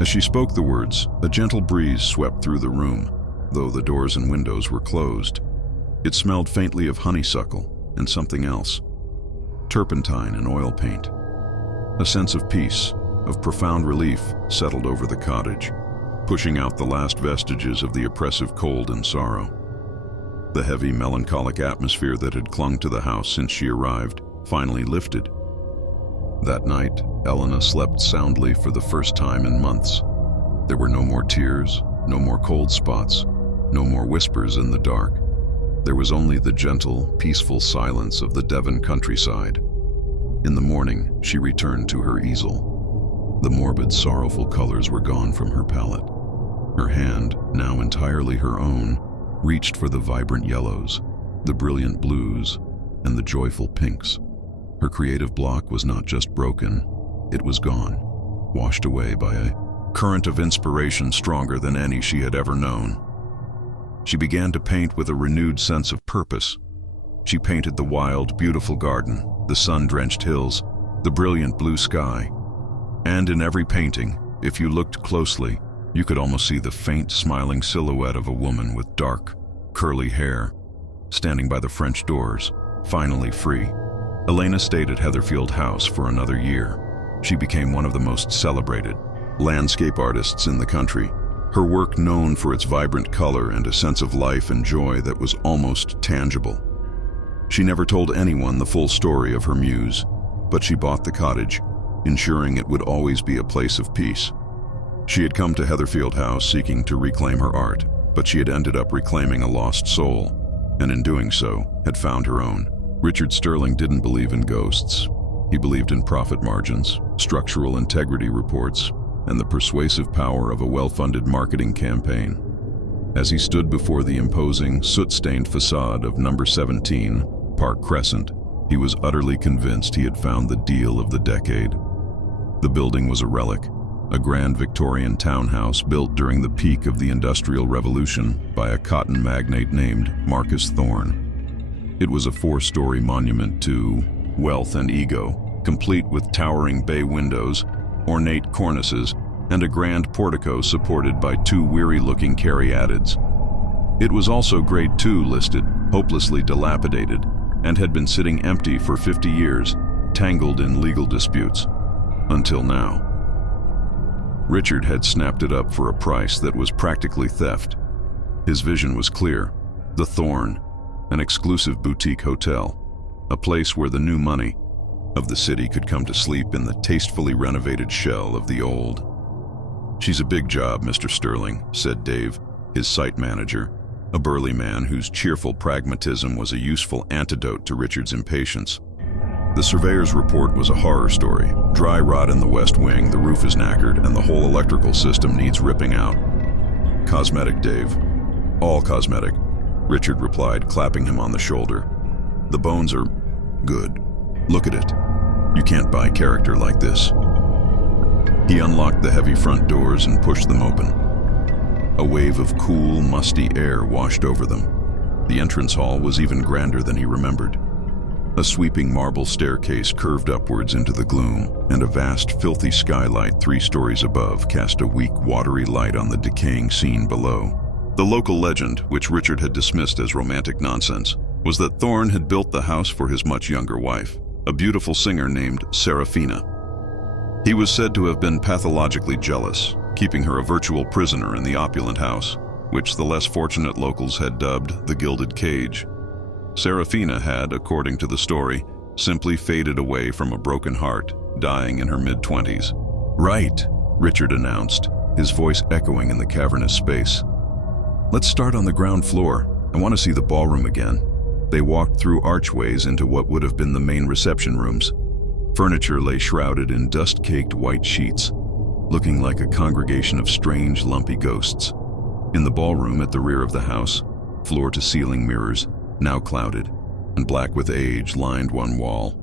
As she spoke the words, a gentle breeze swept through the room, though the doors and windows were closed. It smelled faintly of honeysuckle and something else, turpentine and oil paint. A sense of peace, of profound relief, settled over the cottage, pushing out the last vestiges of the oppressive cold and sorrow. The heavy, melancholic atmosphere that had clung to the house since she arrived finally lifted. That night, Elena slept soundly for the first time in months. There were no more tears, no more cold spots, no more whispers in the dark. There was only the gentle, peaceful silence of the Devon countryside. In the morning, she returned to her easel. The morbid, sorrowful colors were gone from her palette. Her hand, now entirely her own, reached for the vibrant yellows, the brilliant blues, and the joyful pinks. Her creative block was not just broken, it was gone, washed away by a current of inspiration stronger than any she had ever known. She began to paint with a renewed sense of purpose. She painted the wild, beautiful garden, the sun-drenched hills, the brilliant blue sky. And in every painting, if you looked closely, you could almost see the faint, smiling silhouette of a woman with dark, curly hair, standing by the French doors, finally free. Elena stayed at Heatherfield House for another year. She became one of the most celebrated landscape artists in the country, her work known for its vibrant color and a sense of life and joy that was almost tangible. She never told anyone the full story of her muse, but she bought the cottage, ensuring it would always be a place of peace. She had come to Heatherfield House seeking to reclaim her art, but she had ended up reclaiming a lost soul, and in doing so, had found her own. Richard Sterling didn't believe in ghosts. He believed in profit margins, structural integrity reports, and the persuasive power of a well-funded marketing campaign. As he stood before the imposing, soot-stained facade of number 17, Park Crescent, he was utterly convinced he had found the deal of the decade. The building was a relic, a grand Victorian townhouse built during the peak of the Industrial Revolution by a cotton magnate named Marcus Thorne. It was a 4-story monument to wealth and ego, complete with towering bay windows, ornate cornices, and a grand portico supported by 2 weary-looking caryatids. It was also Grade 2 listed, hopelessly dilapidated, and had been sitting empty for 50 years, tangled in legal disputes. Until now. Richard had snapped it up for a price that was practically theft. His vision was clear. The Thorn, an exclusive boutique hotel, a place where the new money of the city could come to sleep in the tastefully renovated shell of the old. "She's a big job, Mr. Sterling," said Dave, his site manager, a burly man whose cheerful pragmatism was a useful antidote to Richard's impatience. The surveyor's report was a horror story. Dry rot in the west wing, the roof is knackered, and the whole electrical system needs ripping out. "Cosmetic, Dave. All cosmetic, Richard replied, clapping him on the shoulder. The bones are good. Look at it. You can't buy character like this. He unlocked the heavy front doors and pushed them open. A wave of cool, musty air washed over them. The entrance hall was even grander than he remembered. A sweeping marble staircase curved upwards into the gloom, and a vast, filthy skylight 3 stories above cast a weak, watery light on the decaying scene below. The local legend, which Richard had dismissed as romantic nonsense, was that Thorne had built the house for his much younger wife, a beautiful singer named Serafina. He was said to have been pathologically jealous, keeping her a virtual prisoner in the opulent house, which the less fortunate locals had dubbed the Gilded Cage. Serafina had, according to the story, simply faded away from a broken heart, dying in her mid-20s. "Right," Richard announced, his voice echoing in the cavernous space. "Let's start on the ground floor. I want to see the ballroom again." They walked through archways into what would have been the main reception rooms. Furniture lay shrouded in dust-caked white sheets, looking like a congregation of strange, lumpy ghosts. In the ballroom at the rear of the house, floor-to-ceiling mirrors, now clouded and black with age, lined one wall.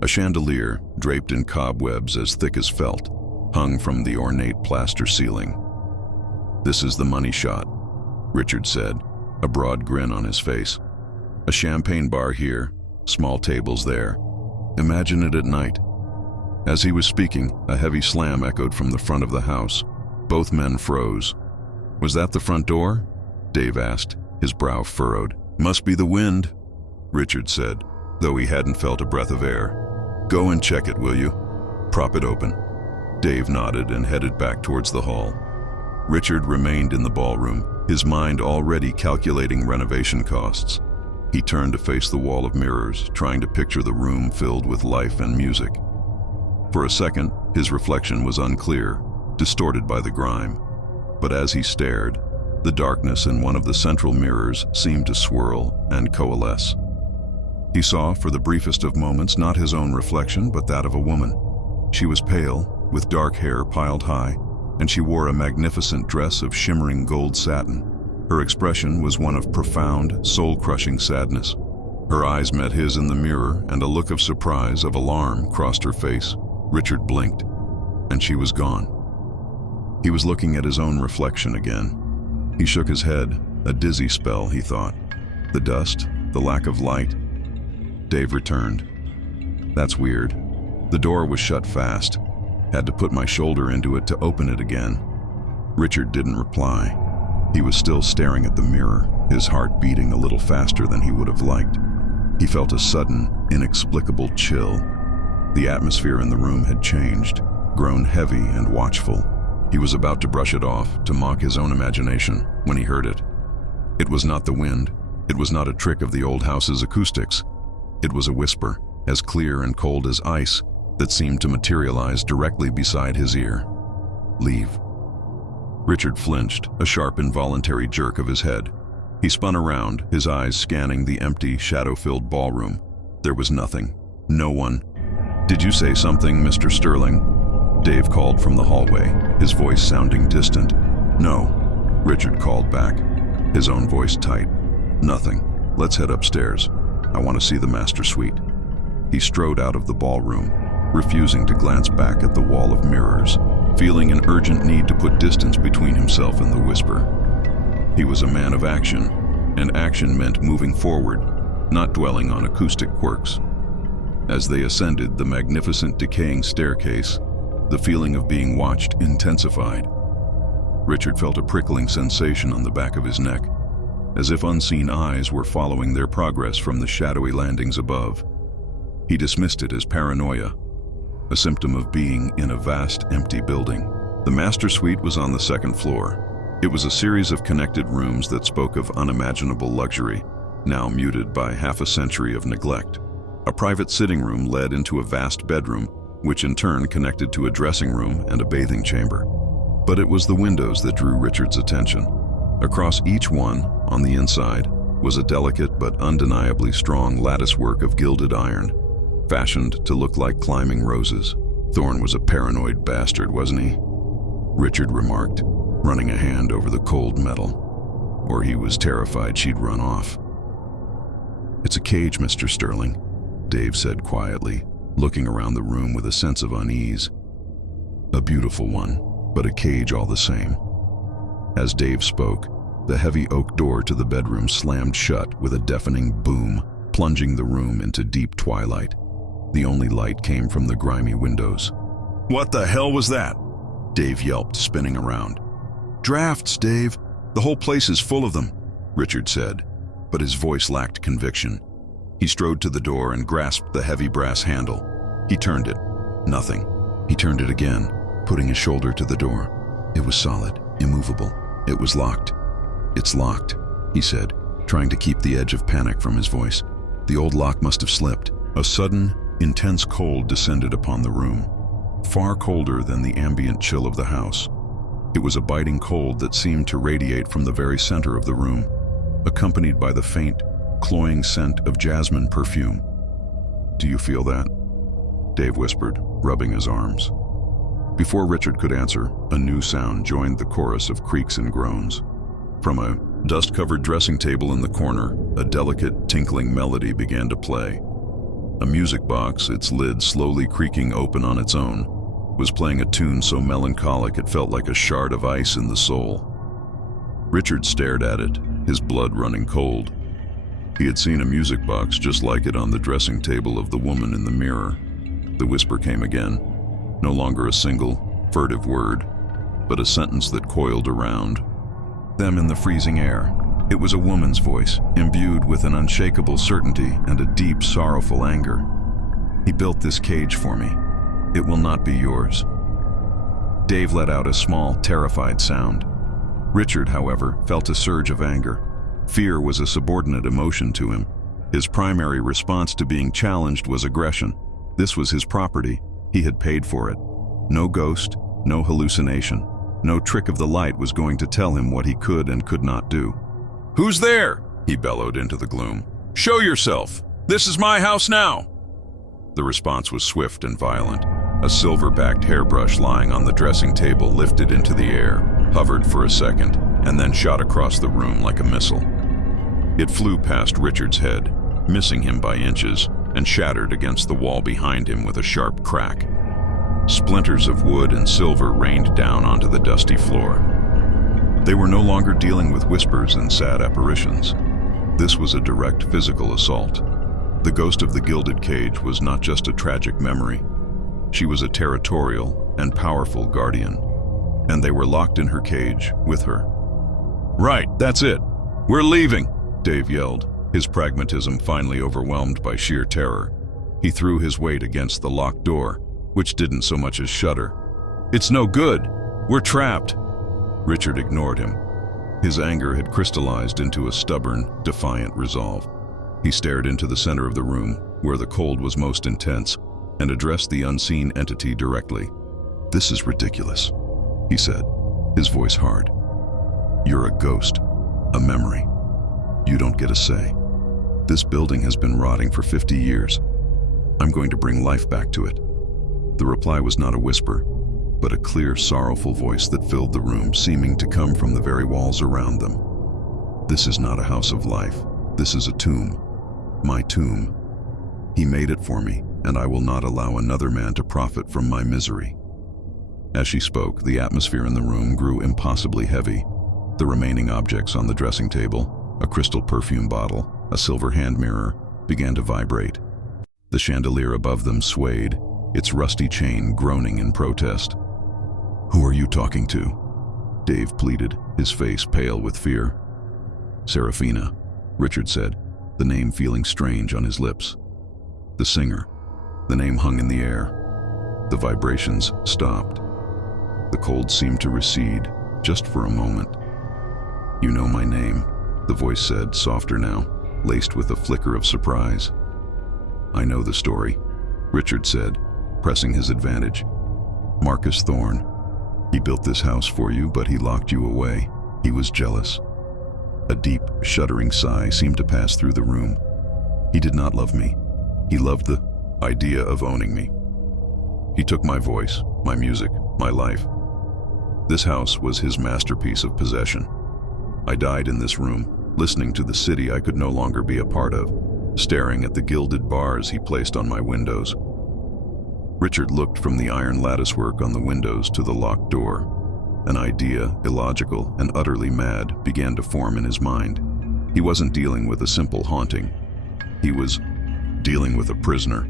A chandelier, draped in cobwebs as thick as felt, hung from the ornate plaster ceiling. "This is the money shot," Richard said, a broad grin on his face. "A champagne bar here, small tables there. Imagine it at night." As he was speaking, a heavy slam echoed from the front of the house. Both men froze. "Was that the front door?" Dave asked, his brow furrowed. "Must be the wind," Richard said, though he hadn't felt a breath of air. "Go and check it, will you? Prop it open." Dave nodded and headed back towards the hall. Richard remained in the ballroom, his mind already calculating renovation costs. He turned to face the wall of mirrors, trying to picture the room filled with life and music. For a second, his reflection was unclear, distorted by the grime. But as he stared, the darkness in one of the central mirrors seemed to swirl and coalesce. He saw, for the briefest of moments, not his own reflection, but that of a woman. She was pale, with dark hair piled high, and she wore a magnificent dress of shimmering gold satin. Her expression was one of profound, soul-crushing sadness. Her eyes met his in the mirror, and a look of surprise, of alarm, crossed her face. Richard blinked, and she was gone. He was looking at his own reflection again. He shook his head, a dizzy spell, he thought. The dust, the lack of light. Dave returned. "That's weird. The door was shut fast. Had to put my shoulder into it to open it again." Richard didn't reply. He was still staring at the mirror, his heart beating a little faster than he would have liked. He felt a sudden, inexplicable chill. The atmosphere in the room had changed, grown heavy and watchful. He was about to brush it off, to mock his own imagination, when he heard it. It was not the wind. It was not a trick of the old house's acoustics. It was a whisper, as clear and cold as ice, that seemed to materialize directly beside his ear. "Leave." Richard flinched, a sharp, involuntary jerk of his head. He spun around, his eyes scanning the empty, shadow-filled ballroom. There was nothing. No one. "Did you say something, Mr. Sterling?" Dave called from the hallway, his voice sounding distant. "No," Richard called back, his own voice tight. "Nothing. Let's head upstairs. I want to see the master suite." He strode out of the ballroom, refusing to glance back at the wall of mirrors, feeling an urgent need to put distance between himself and the whisper. He was a man of action, and action meant moving forward, not dwelling on acoustic quirks. As they ascended the magnificent decaying staircase, the feeling of being watched intensified. Richard felt a prickling sensation on the back of his neck, as if unseen eyes were following their progress from the shadowy landings above. He dismissed it as paranoia, a symptom of being in a vast, empty building. The master suite was on the second floor. It was a series of connected rooms that spoke of unimaginable luxury, now muted by half a century of neglect. A private sitting room led into a vast bedroom, which in turn connected to a dressing room and a bathing chamber. But it was the windows that drew Richard's attention. Across each one, on the inside, was a delicate but undeniably strong latticework of gilded iron, fashioned to look like climbing roses. Thorne was a paranoid bastard, wasn't he? Richard remarked, running a hand over the cold metal. or he was terrified she'd run off. "It's a cage, Mr. Sterling," Dave said quietly, looking around the room with a sense of unease. "A beautiful one, but a cage all the same." As Dave spoke, the heavy oak door to the bedroom slammed shut with a deafening boom, plunging the room into deep twilight. The only light came from the grimy windows. "What the hell was that?" Dave yelped, spinning around. "Drafts, Dave. The whole place is full of them," Richard said, but his voice lacked conviction. He strode to the door and grasped the heavy brass handle. He turned it. Nothing. He turned it again, putting his shoulder to the door. It was solid, immovable. It was locked. "It's locked," he said, trying to keep the edge of panic from his voice. The old lock must have slipped. A sudden, intense cold descended upon the room, far colder than the ambient chill of the house. It was a biting cold that seemed to radiate from the very center of the room, accompanied by the faint, cloying scent of jasmine perfume. "Do you feel that?" Dave whispered, rubbing his arms. Before Richard could answer, a new sound joined the chorus of creaks and groans. From a dust-covered dressing table in the corner, a delicate, tinkling melody began to play. A music box, its lid slowly creaking open on its own, was playing a tune so melancholic it felt like a shard of ice in the soul. Richard stared at it, his blood running cold. He had seen a music box just like it on the dressing table of the woman in the mirror. The whisper came again, no longer a single, furtive word, but a sentence that coiled around them in the freezing air. It was a woman's voice, imbued with an unshakable certainty and a deep, sorrowful anger. "He built this cage for me. It will not be yours." Dave let out a small, terrified sound. Richard, however, felt a surge of anger. Fear was a subordinate emotion to him. His primary response to being challenged was aggression. This was his property. He had paid for it. No ghost, no hallucination, no trick of the light was going to tell him what he could and could not do. "Who's there?" he bellowed into the gloom. "Show yourself! This is my house now!" The response was swift and violent. A silver-backed hairbrush lying on the dressing table lifted into the air, hovered for a second, and then shot across the room like a missile. It flew past Richard's head, missing him by inches, and shattered against the wall behind him with a sharp crack. Splinters of wood and silver rained down onto the dusty floor. They were no longer dealing with whispers and sad apparitions. This was a direct physical assault. The ghost of the gilded cage was not just a tragic memory. She was a territorial and powerful guardian, and they were locked in her cage with her. "Right, that's it. We're leaving," Dave yelled, his pragmatism finally overwhelmed by sheer terror. He threw his weight against the locked door, which didn't so much as shudder. "It's no good. We're trapped." Richard ignored him. His anger had crystallized into a stubborn, defiant resolve. He stared into the center of the room, where the cold was most intense, and addressed the unseen entity directly. "This is ridiculous," he said, his voice hard. "You're a ghost, a memory. You don't get a say. This building has been rotting for 50 years. I'm going to bring life back to it." The reply was not a whisper, but a clear, sorrowful voice that filled the room, seeming to come from the very walls around them. "This is not a house of life. This is a tomb. My tomb. He made it for me, and I will not allow another man to profit from my misery." As she spoke, the atmosphere in the room grew impossibly heavy. The remaining objects on the dressing table, a crystal perfume bottle, a silver hand mirror, began to vibrate. The chandelier above them swayed, its rusty chain groaning in protest. "Who are you talking to?" Dave pleaded, his face pale with fear. "Serafina," Richard said, the name feeling strange on his lips. "The singer." The name hung in the air. The vibrations stopped. The cold seemed to recede, just for a moment. "You know my name," the voice said, softer now, laced with a flicker of surprise. "I know the story," Richard said, pressing his advantage. "Marcus Thorne. He built this house for you, but he locked you away. He was jealous." A deep, shuddering sigh seemed to pass through the room. "He did not love me. He loved the idea of owning me. He took my voice, my music, my life. This house was his masterpiece of possession. I died in this room, listening to the city I could no longer be a part of, staring at the gilded bars he placed on my windows. Richard looked from the iron latticework on the windows to the locked door. An idea, illogical and utterly mad, began to form in his mind. He wasn't dealing with a simple haunting. He was dealing with a prisoner.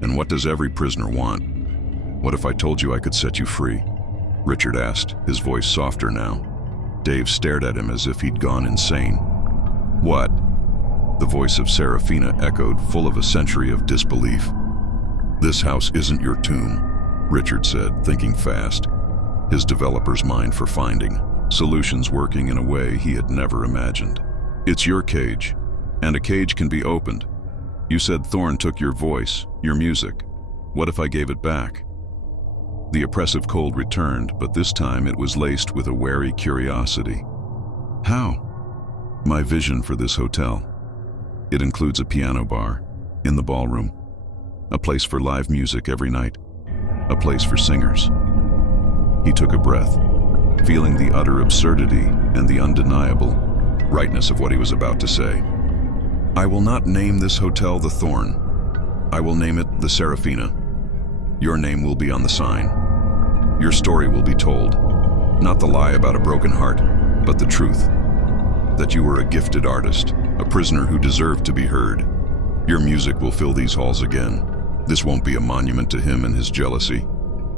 And what does every prisoner want? What if I told you I could set you free? Richard asked, his voice softer now. Dave stared at him as if he'd gone insane. What? The voice of Serafina echoed, full of a century of disbelief. This house isn't your tomb, Richard said, thinking fast, his developer's mind for finding solutions working in a way he had never imagined. It's your cage, and a cage can be opened. You said Thorn took your voice, your music. What if I gave it back? The oppressive cold returned, but this time it was laced with a wary curiosity. How? My vision for this hotel. It includes a piano bar, in the ballroom, a place for live music every night, a place for singers. He took a breath, feeling the utter absurdity and the undeniable rightness of what he was about to say. I will not name this hotel the Thorn. I will name it the Serafina. Your name will be on the sign. Your story will be told. Not the lie about a broken heart, but the truth. That you were a gifted artist, a prisoner who deserved to be heard. Your music will fill these halls again. This won't be a monument to him and his jealousy.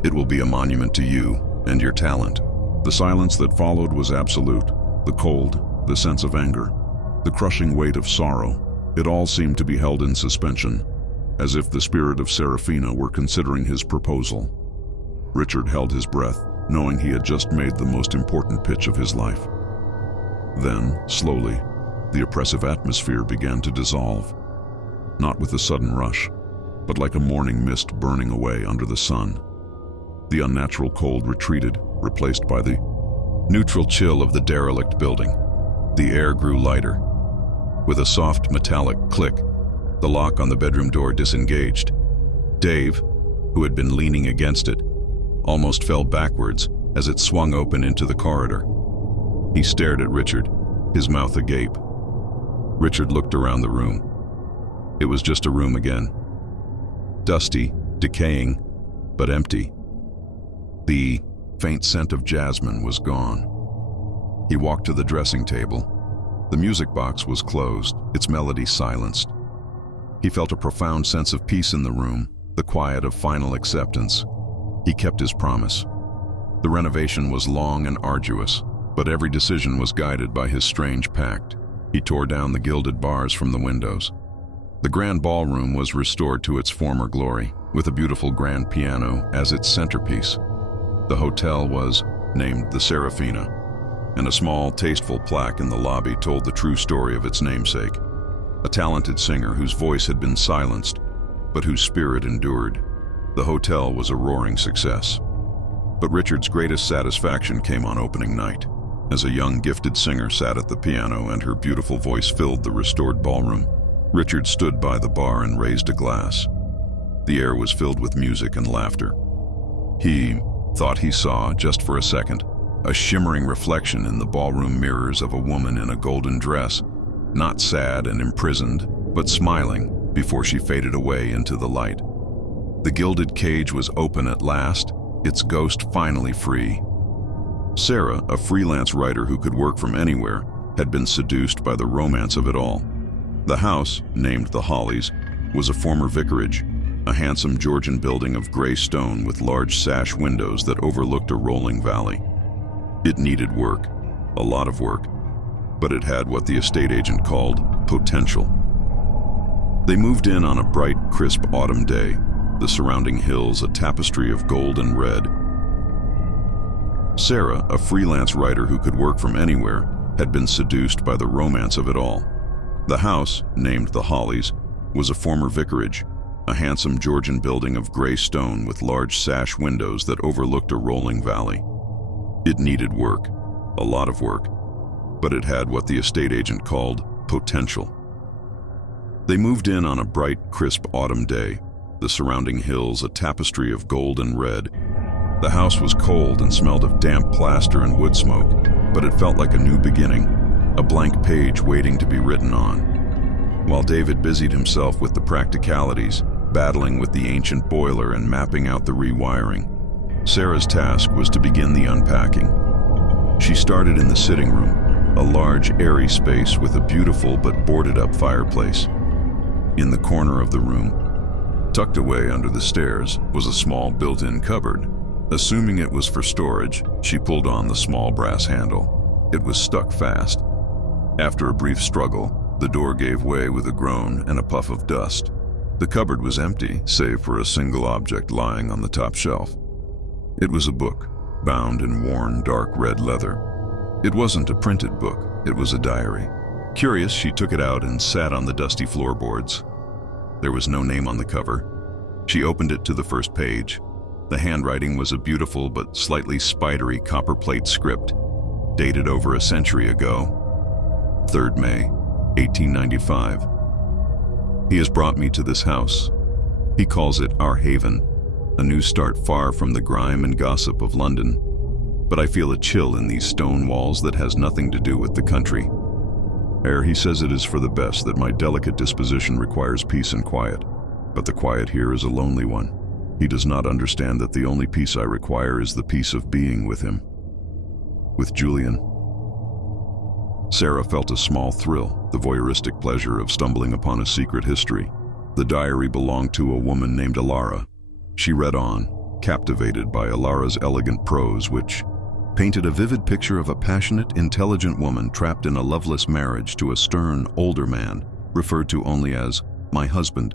It will be a monument to you and your talent. The silence that followed was absolute. The cold, the sense of anger, the crushing weight of sorrow. It all seemed to be held in suspension, as if the spirit of Serafina were considering his proposal. Richard held his breath, knowing he had just made the most important pitch of his life. Then, slowly, the oppressive atmosphere began to dissolve. Not with a sudden rush, but like a morning mist burning away under the sun. The unnatural cold retreated, replaced by the neutral chill of the derelict building. The air grew lighter. With a soft metallic click, the lock on the bedroom door disengaged. Dave, who had been leaning against it, almost fell backwards as it swung open into the corridor. He stared at Richard, his mouth agape. Richard looked around the room. It was just a room again. Dusty, decaying, but empty. The faint scent of jasmine was gone. He walked to the dressing table. The music box was closed, its melody silenced. He felt a profound sense of peace in the room, the quiet of final acceptance. He kept his promise. The renovation was long and arduous, but every decision was guided by his strange pact. He tore down the gilded bars from the windows. The grand ballroom was restored to its former glory, with a beautiful grand piano as its centerpiece. The hotel was named the Serafina, and a small, tasteful plaque in the lobby told the true story of its namesake. A talented singer whose voice had been silenced, but whose spirit endured. The hotel was a roaring success. But Richard's greatest satisfaction came on opening night, as a young gifted singer sat at the piano and her beautiful voice filled the restored ballroom. Richard stood by the bar and raised a glass. The air was filled with music and laughter. He thought he saw, just for a second, a shimmering reflection in the ballroom mirrors of a woman in a golden dress, not sad and imprisoned, but smiling before she faded away into the light. The gilded cage was open at last, its ghost finally free. Sarah, a freelance writer who could work from anywhere, had been seduced by the romance of it all. The house, named the Hollies, was a former vicarage, a handsome Georgian building of gray stone with large sash windows that overlooked a rolling valley. It needed work, a lot of work, but it had what the estate agent called potential. They moved in on a bright, crisp autumn day, the surrounding hills a tapestry of gold and red. Sarah, a freelance writer who could work from anywhere, had been seduced by the romance of it all. The house, named the Hollies, was a former vicarage, a handsome Georgian building of gray stone with large sash windows that overlooked a rolling valley. It needed work, a lot of work, but it had what the estate agent called potential. They moved in on a bright, crisp autumn day, the surrounding hills a tapestry of gold and red. The house was cold and smelled of damp plaster and wood smoke, but it felt like a new beginning, a blank page waiting to be written on. While David busied himself with the practicalities, battling with the ancient boiler and mapping out the rewiring, Sarah's task was to begin the unpacking. She started in the sitting room, a large, airy space with a beautiful but boarded-up fireplace. In the corner of the room, tucked away under the stairs, was a small built-in cupboard. Assuming it was for storage, she pulled on the small brass handle. It was stuck fast. After a brief struggle, the door gave way with a groan and a puff of dust. The cupboard was empty, save for a single object lying on the top shelf. It was a book, bound in worn, dark red leather. It wasn't a printed book, it was a diary. Curious, she took it out and sat on the dusty floorboards. There was no name on the cover. She opened it to the first page. The handwriting was a beautiful but slightly spidery copperplate script, dated over a century ago. 3rd May, 1895. He has brought me to this house. He calls it our haven, a new start far from the grime and gossip of London. But I feel a chill in these stone walls that has nothing to do with the country. He says it is for the best that my delicate disposition requires peace and quiet, but the quiet here is a lonely one. He does not understand that the only peace I require is the peace of being with him. With Julian. Sarah felt a small thrill, the voyeuristic pleasure of stumbling upon a secret history. The diary belonged to a woman named Alara. She read on, captivated by Alara's elegant prose, which painted a vivid picture of a passionate, intelligent woman trapped in a loveless marriage to a stern, older man, referred to only as my husband.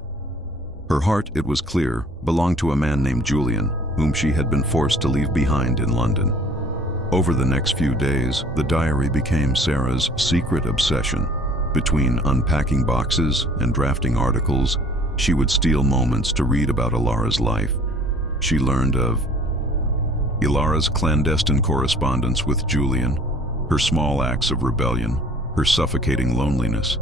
Her heart, it was clear, belonged to a man named Julian, whom she had been forced to leave behind in London. Over the next few days, the diary became Sarah's secret obsession. Between unpacking boxes and drafting articles, she would steal moments to read about Alara's life. She learned of Alara's clandestine correspondence with Julian, her small acts of rebellion, her suffocating loneliness.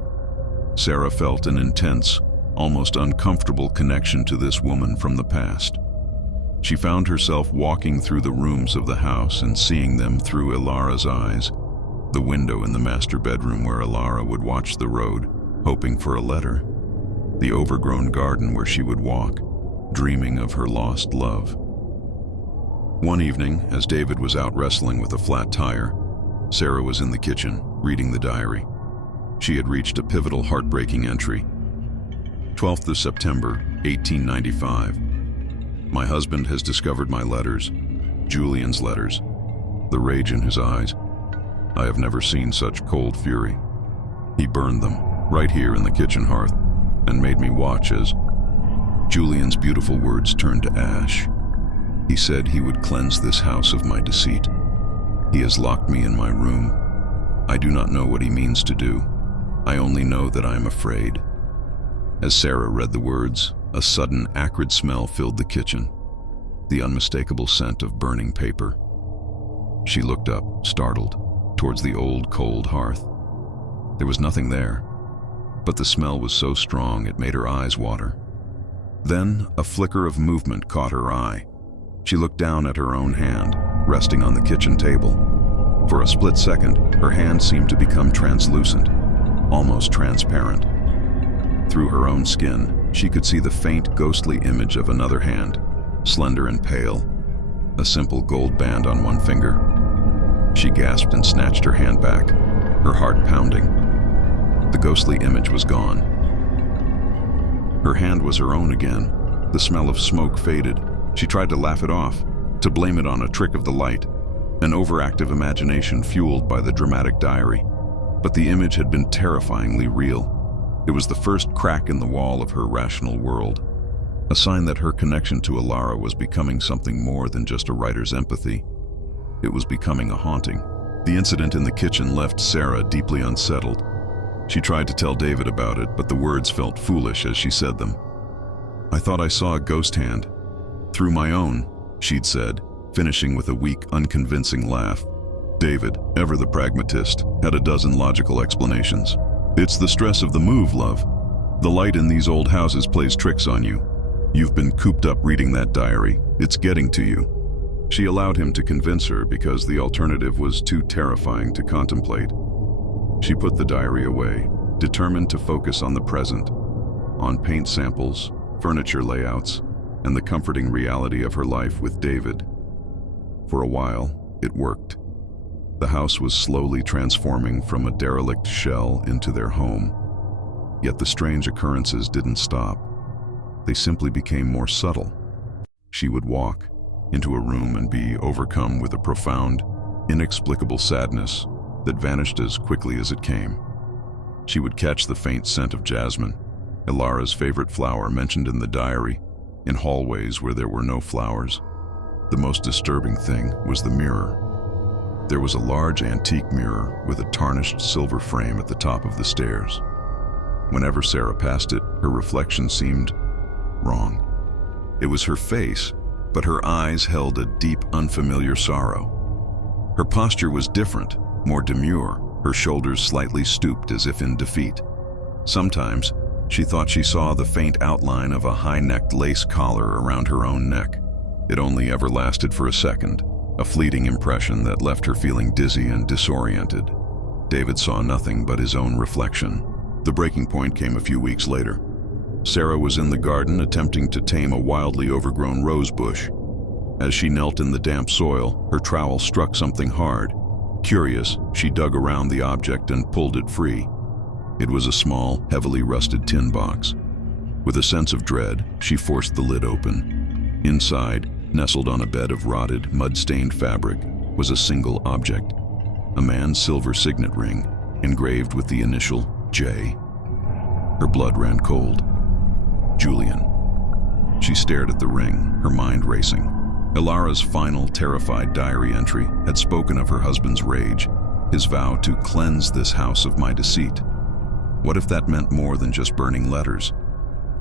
Sarah felt an intense, almost uncomfortable connection to this woman from the past. She found herself walking through the rooms of the house and seeing them through Alara's eyes, the window in the master bedroom where Alara would watch the road, hoping for a letter, the overgrown garden where she would walk, dreaming of her lost love. One evening, as David was out wrestling with a flat tire, Sarah was in the kitchen, reading the diary. She had reached a pivotal, heartbreaking entry. 12th of September, 1895. My husband has discovered my letters, Julian's letters. The rage in his eyes. I have never seen such cold fury. He burned them, right here in the kitchen hearth, and made me watch as Julian's beautiful words turned to ash. He said he would cleanse this house of my deceit. He has locked me in my room. I do not know what he means to do. I only know that I am afraid. As Sarah read the words, a sudden acrid smell filled the kitchen, the unmistakable scent of burning paper. She looked up, startled, towards the old, cold hearth. There was nothing there, but the smell was so strong it made her eyes water. Then a flicker of movement caught her eye. She looked down at her own hand, resting on the kitchen table. For a split second, her hand seemed to become translucent, almost transparent. Through her own skin, she could see the faint, ghostly image of another hand, slender and pale, a simple gold band on one finger. She gasped and snatched her hand back, her heart pounding. The ghostly image was gone. Her hand was her own again. The smell of smoke faded. She tried to laugh it off, to blame it on a trick of the light, an overactive imagination fueled by the dramatic diary. But the image had been terrifyingly real. It was the first crack in the wall of her rational world, a sign that her connection to Alara was becoming something more than just a writer's empathy. It was becoming a haunting. The incident in the kitchen left Sarah deeply unsettled. She tried to tell David about it, but the words felt foolish as she said them. I thought I saw a ghost hand. Through my own, she'd said, finishing with a weak, unconvincing laugh. David, ever the pragmatist, had a dozen logical explanations. It's the stress of the move, love. The light in these old houses plays tricks on you. You've been cooped up reading that diary. It's getting to you. She allowed him to convince her because the alternative was too terrifying to contemplate. She put the diary away, determined to focus on the present, on paint samples, furniture layouts, and the comforting reality of her life with David. For a while, it worked. The house was slowly transforming from a derelict shell into their home. Yet the strange occurrences didn't stop. They simply became more subtle. She would walk into a room and be overcome with a profound, inexplicable sadness that vanished as quickly as it came. She would catch the faint scent of jasmine, Ilara's favorite flower mentioned in the diary, in hallways where there were no flowers. The most disturbing thing was the mirror. There was a large antique mirror with a tarnished silver frame at the top of the stairs. Whenever Sarah passed it, her reflection seemed wrong. It was her face, but her eyes held a deep, unfamiliar sorrow. Her posture was different, more demure, her shoulders slightly stooped as if in defeat. Sometimes, she thought she saw the faint outline of a high-necked lace collar around her own neck. It only ever lasted for a second, a fleeting impression that left her feeling dizzy and disoriented. David saw nothing but his own reflection. The breaking point came a few weeks later. Sarah was in the garden attempting to tame a wildly overgrown rose bush. As she knelt in the damp soil, her trowel struck something hard. Curious, she dug around the object and pulled it free. It was a small, heavily rusted tin box. With a sense of dread, she forced the lid open. Inside, nestled on a bed of rotted, mud-stained fabric, was a single object. A man's silver signet ring, engraved with the initial J. Her blood ran cold. Julian. She stared at the ring, her mind racing. Ilara's final, terrified diary entry had spoken of her husband's rage, his vow to cleanse this house of my deceit. What if that meant more than just burning letters?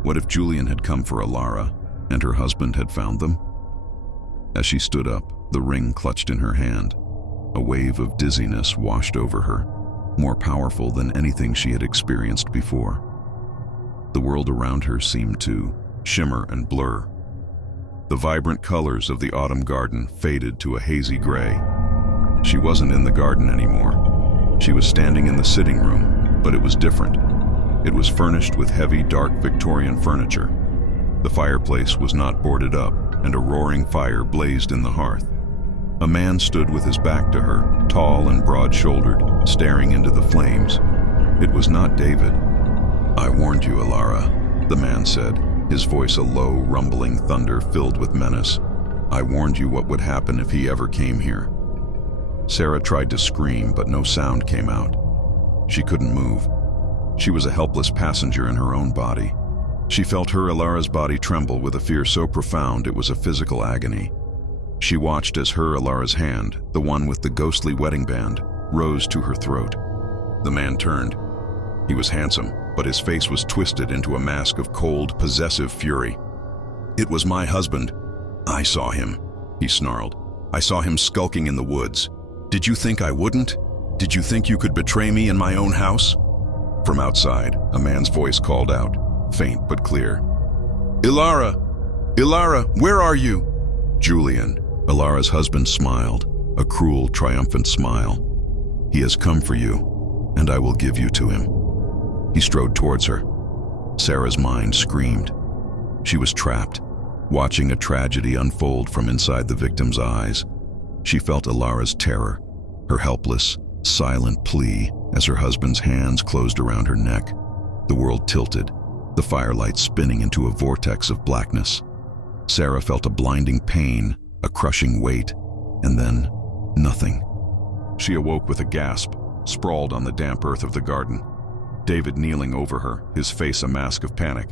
What if Julian had come for Ilara, and her husband had found them? As she stood up, the ring clutched in her hand. A wave of dizziness washed over her, more powerful than anything she had experienced before. The world around her seemed to shimmer and blur. The vibrant colors of the autumn garden faded to a hazy gray. She wasn't in the garden anymore. She was standing in the sitting room, but it was different. It was furnished with heavy, dark Victorian furniture. The fireplace was not boarded up, and a roaring fire blazed in the hearth. A man stood with his back to her, tall and broad-shouldered, staring into the flames. It was not David. "I warned you, Ilara," the man said, his voice a low, rumbling thunder filled with menace. "I warned you what would happen if he ever came here." Sarah tried to scream, but no sound came out. She couldn't move. She was a helpless passenger in her own body. She felt her Ilara's body tremble with a fear so profound it was a physical agony. She watched as her Ilara's hand, the one with the ghostly wedding band, rose to her throat. The man turned. He was handsome, but his face was twisted into a mask of cold, possessive fury. "It was my husband. I saw him," he snarled. "I saw him skulking in the woods. Did you think I wouldn't? Did you think you could betray me in my own house?" From outside, a man's voice called out, faint but clear. "Ilara! Ilara, where are you?" Julian, Ilara's husband, smiled, a cruel, triumphant smile. "He has come for you, and I will give you to him." He strode towards her. Sarah's mind screamed. She was trapped, watching a tragedy unfold from inside the victim's eyes. She felt Ilara's terror, her helpless, silent plea as her husband's hands closed around her neck. The world tilted, the firelight spinning into a vortex of blackness. Sarah felt a blinding pain, a crushing weight, and then nothing. She awoke with a gasp, sprawled on the damp earth of the garden. David kneeling over her, his face a mask of panic.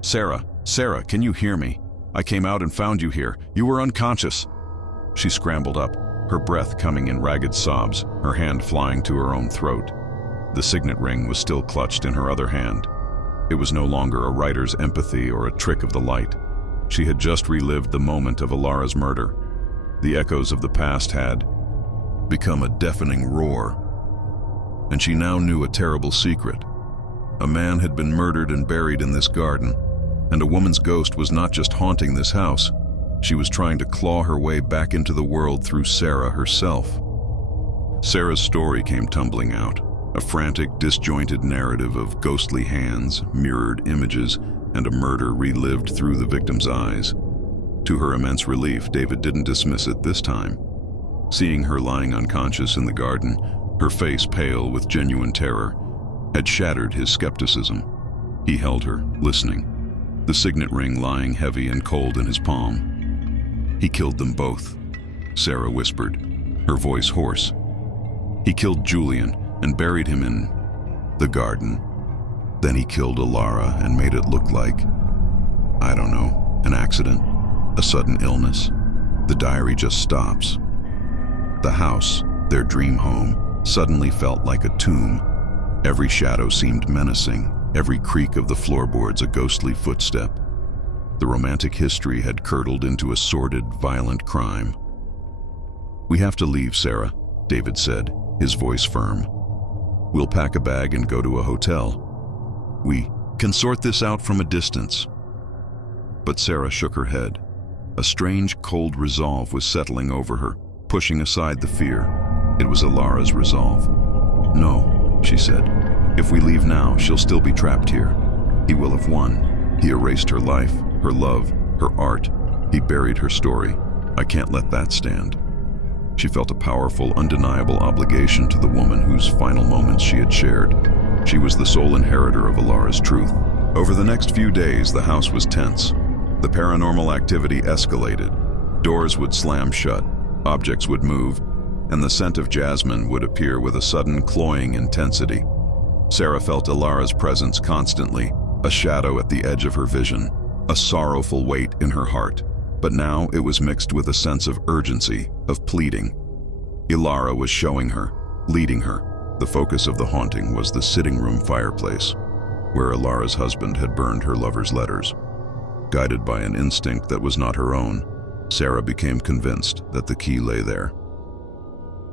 "Sarah, Sarah, can you hear me? I came out and found you here. You were unconscious." She scrambled up, her breath coming in ragged sobs, her hand flying to her own throat. The signet ring was still clutched in her other hand. It was no longer a writer's empathy or a trick of the light. She had just relived the moment of Ilara's murder. The echoes of the past had become a deafening roar. And she now knew a terrible secret. A man had been murdered and buried in this garden, and a woman's ghost was not just haunting this house. She was trying to claw her way back into the world through Sarah herself. Sarah's story came tumbling out, a frantic, disjointed narrative of ghostly hands, mirrored images, and a murder relived through the victim's eyes. To her immense relief, David didn't dismiss it this time. Seeing her lying unconscious in the garden, her face pale with genuine terror, had shattered his skepticism. He held her, listening, the signet ring lying heavy and cold in his palm. "He killed them both," Sarah whispered, her voice hoarse. "He killed Julian and buried him in the garden. Then he killed Alara and made it look like, I don't know, an accident, a sudden illness. The diary just stops. The house, their dream home, suddenly felt like a tomb. Every shadow seemed menacing, every creak of the floorboards a ghostly footstep. The romantic history had curdled into a sordid, violent crime." "We have to leave, Sarah," David said, his voice firm. "We'll pack a bag and go to a hotel. We can sort this out from a distance." But Sarah shook her head. A strange, cold resolve was settling over her, pushing aside the fear. It was Alara's resolve. "No," she said. "If we leave now, she'll still be trapped here. He will have won. He erased her life, her love, her art. He buried her story. I can't let that stand." She felt a powerful, undeniable obligation to the woman whose final moments she had shared. She was the sole inheritor of Alara's truth. Over the next few days, the house was tense. The paranormal activity escalated. Doors would slam shut, objects would move, and the scent of jasmine would appear with a sudden cloying intensity. Sarah felt Alara's presence constantly, a shadow at the edge of her vision, a sorrowful weight in her heart. But now it was mixed with a sense of urgency, of pleading. Alara was showing her, leading her. The focus of the haunting was the sitting room fireplace, where Alara's husband had burned her lover's letters. Guided by an instinct that was not her own, Sarah became convinced that the key lay there.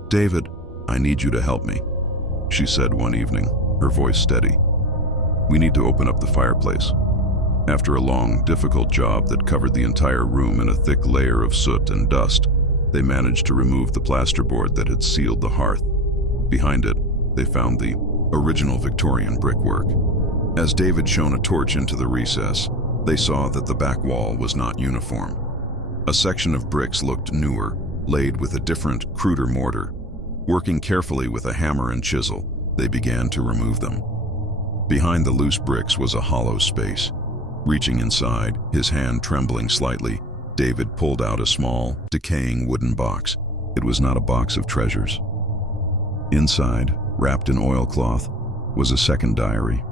"David, I need you to help me," she said one evening, her voice steady. "We need to open up the fireplace." After a long, difficult job that covered the entire room in a thick layer of soot and dust, they managed to remove the plasterboard that had sealed the hearth. Behind it, they found the original Victorian brickwork. As David shone a torch into the recess, they saw that the back wall was not uniform. A section of bricks looked newer, laid with a different, cruder mortar. Working carefully with a hammer and chisel, they began to remove them. Behind the loose bricks was a hollow space. Reaching inside, his hand trembling slightly, David pulled out a small, decaying wooden box. It was not a box of treasures. Inside, wrapped in oilcloth, was a second diary.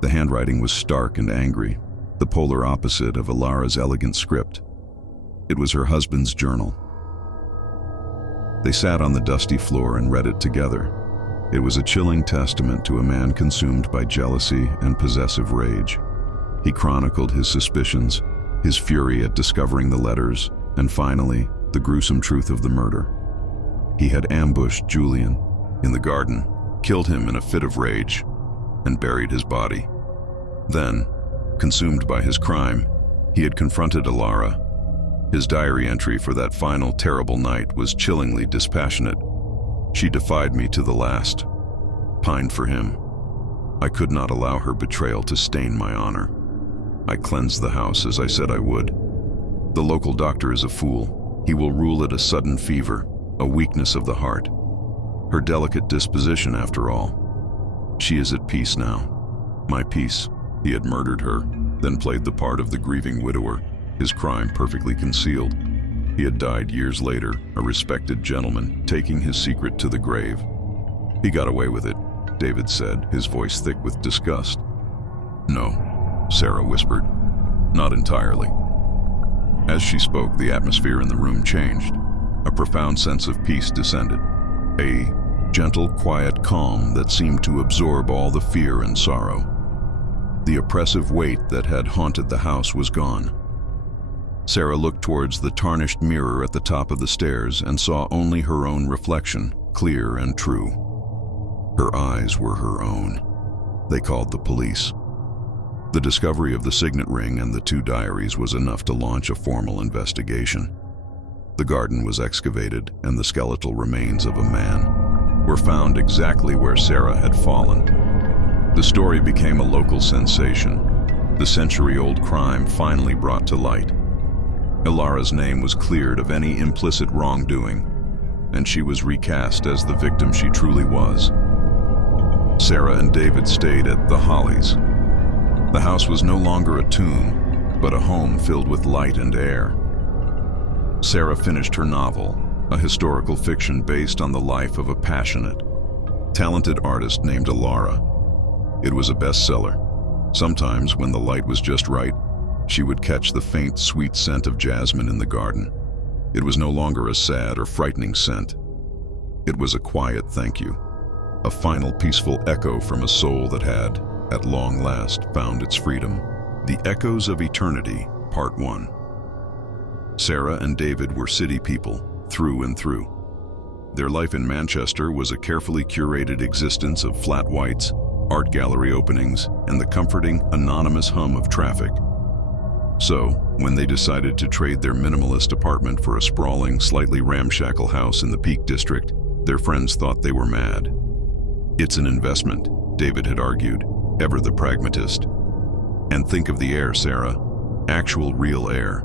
The handwriting was stark and angry, the polar opposite of Alara's elegant script. It was her husband's journal. They sat on the dusty floor and read it together. It was a chilling testament to a man consumed by jealousy and possessive rage. He chronicled his suspicions, his fury at discovering the letters, and finally, the gruesome truth of the murder. He had ambushed Julian in the garden, killed him in a fit of rage, and buried his body. Then, consumed by his crime, he had confronted Alara. His diary entry for that final terrible night was chillingly dispassionate. "She defied me to the last, pined for him. I could not allow her betrayal to stain my honor. I cleansed the house as I said I would. The local doctor is a fool. He will rule it a sudden fever, a weakness of the heart. Her delicate disposition, after all. She is at peace now. My peace." He had murdered her, then played the part of the grieving widower, his crime perfectly concealed. He had died years later, a respected gentleman, taking his secret to the grave. "He got away with it," David said, his voice thick with disgust. "No," Sarah whispered. "Not entirely." As she spoke, the atmosphere in the room changed. A profound sense of peace descended. A gentle, quiet calm that seemed to absorb all the fear and sorrow. The oppressive weight that had haunted the house was gone. Sarah looked towards the tarnished mirror at the top of the stairs and saw only her own reflection, clear and true. Her eyes were her own. They called the police. The discovery of the signet ring and the 2 diaries was enough to launch a formal investigation. The garden was excavated, and the skeletal remains of a man were found exactly where Sarah had fallen. The story became a local sensation. The century-old crime finally brought to light. Ilara's name was cleared of any implicit wrongdoing, and she was recast as the victim she truly was. Sarah and David stayed at the Hollies. The house was no longer a tomb, but a home filled with light and air. Sarah finished her novel, a historical fiction based on the life of a passionate, talented artist named Ilara. It was a bestseller. Sometimes, when the light was just right, she would catch the faint, sweet scent of jasmine in the garden. It was no longer a sad or frightening scent. It was a quiet thank you, a final peaceful echo from a soul that had, at long last, found its freedom. The Echoes of Eternity, Part 1. Sarah and David were city people, through and through. Their life in Manchester was a carefully curated existence of flat whites, art gallery openings, and the comforting, anonymous hum of traffic. So, when they decided to trade their minimalist apartment for a sprawling, slightly ramshackle house in the Peak District, their friends thought they were mad. "It's an investment," David had argued, ever the pragmatist. "And think of the air, Sarah. Actual, real air.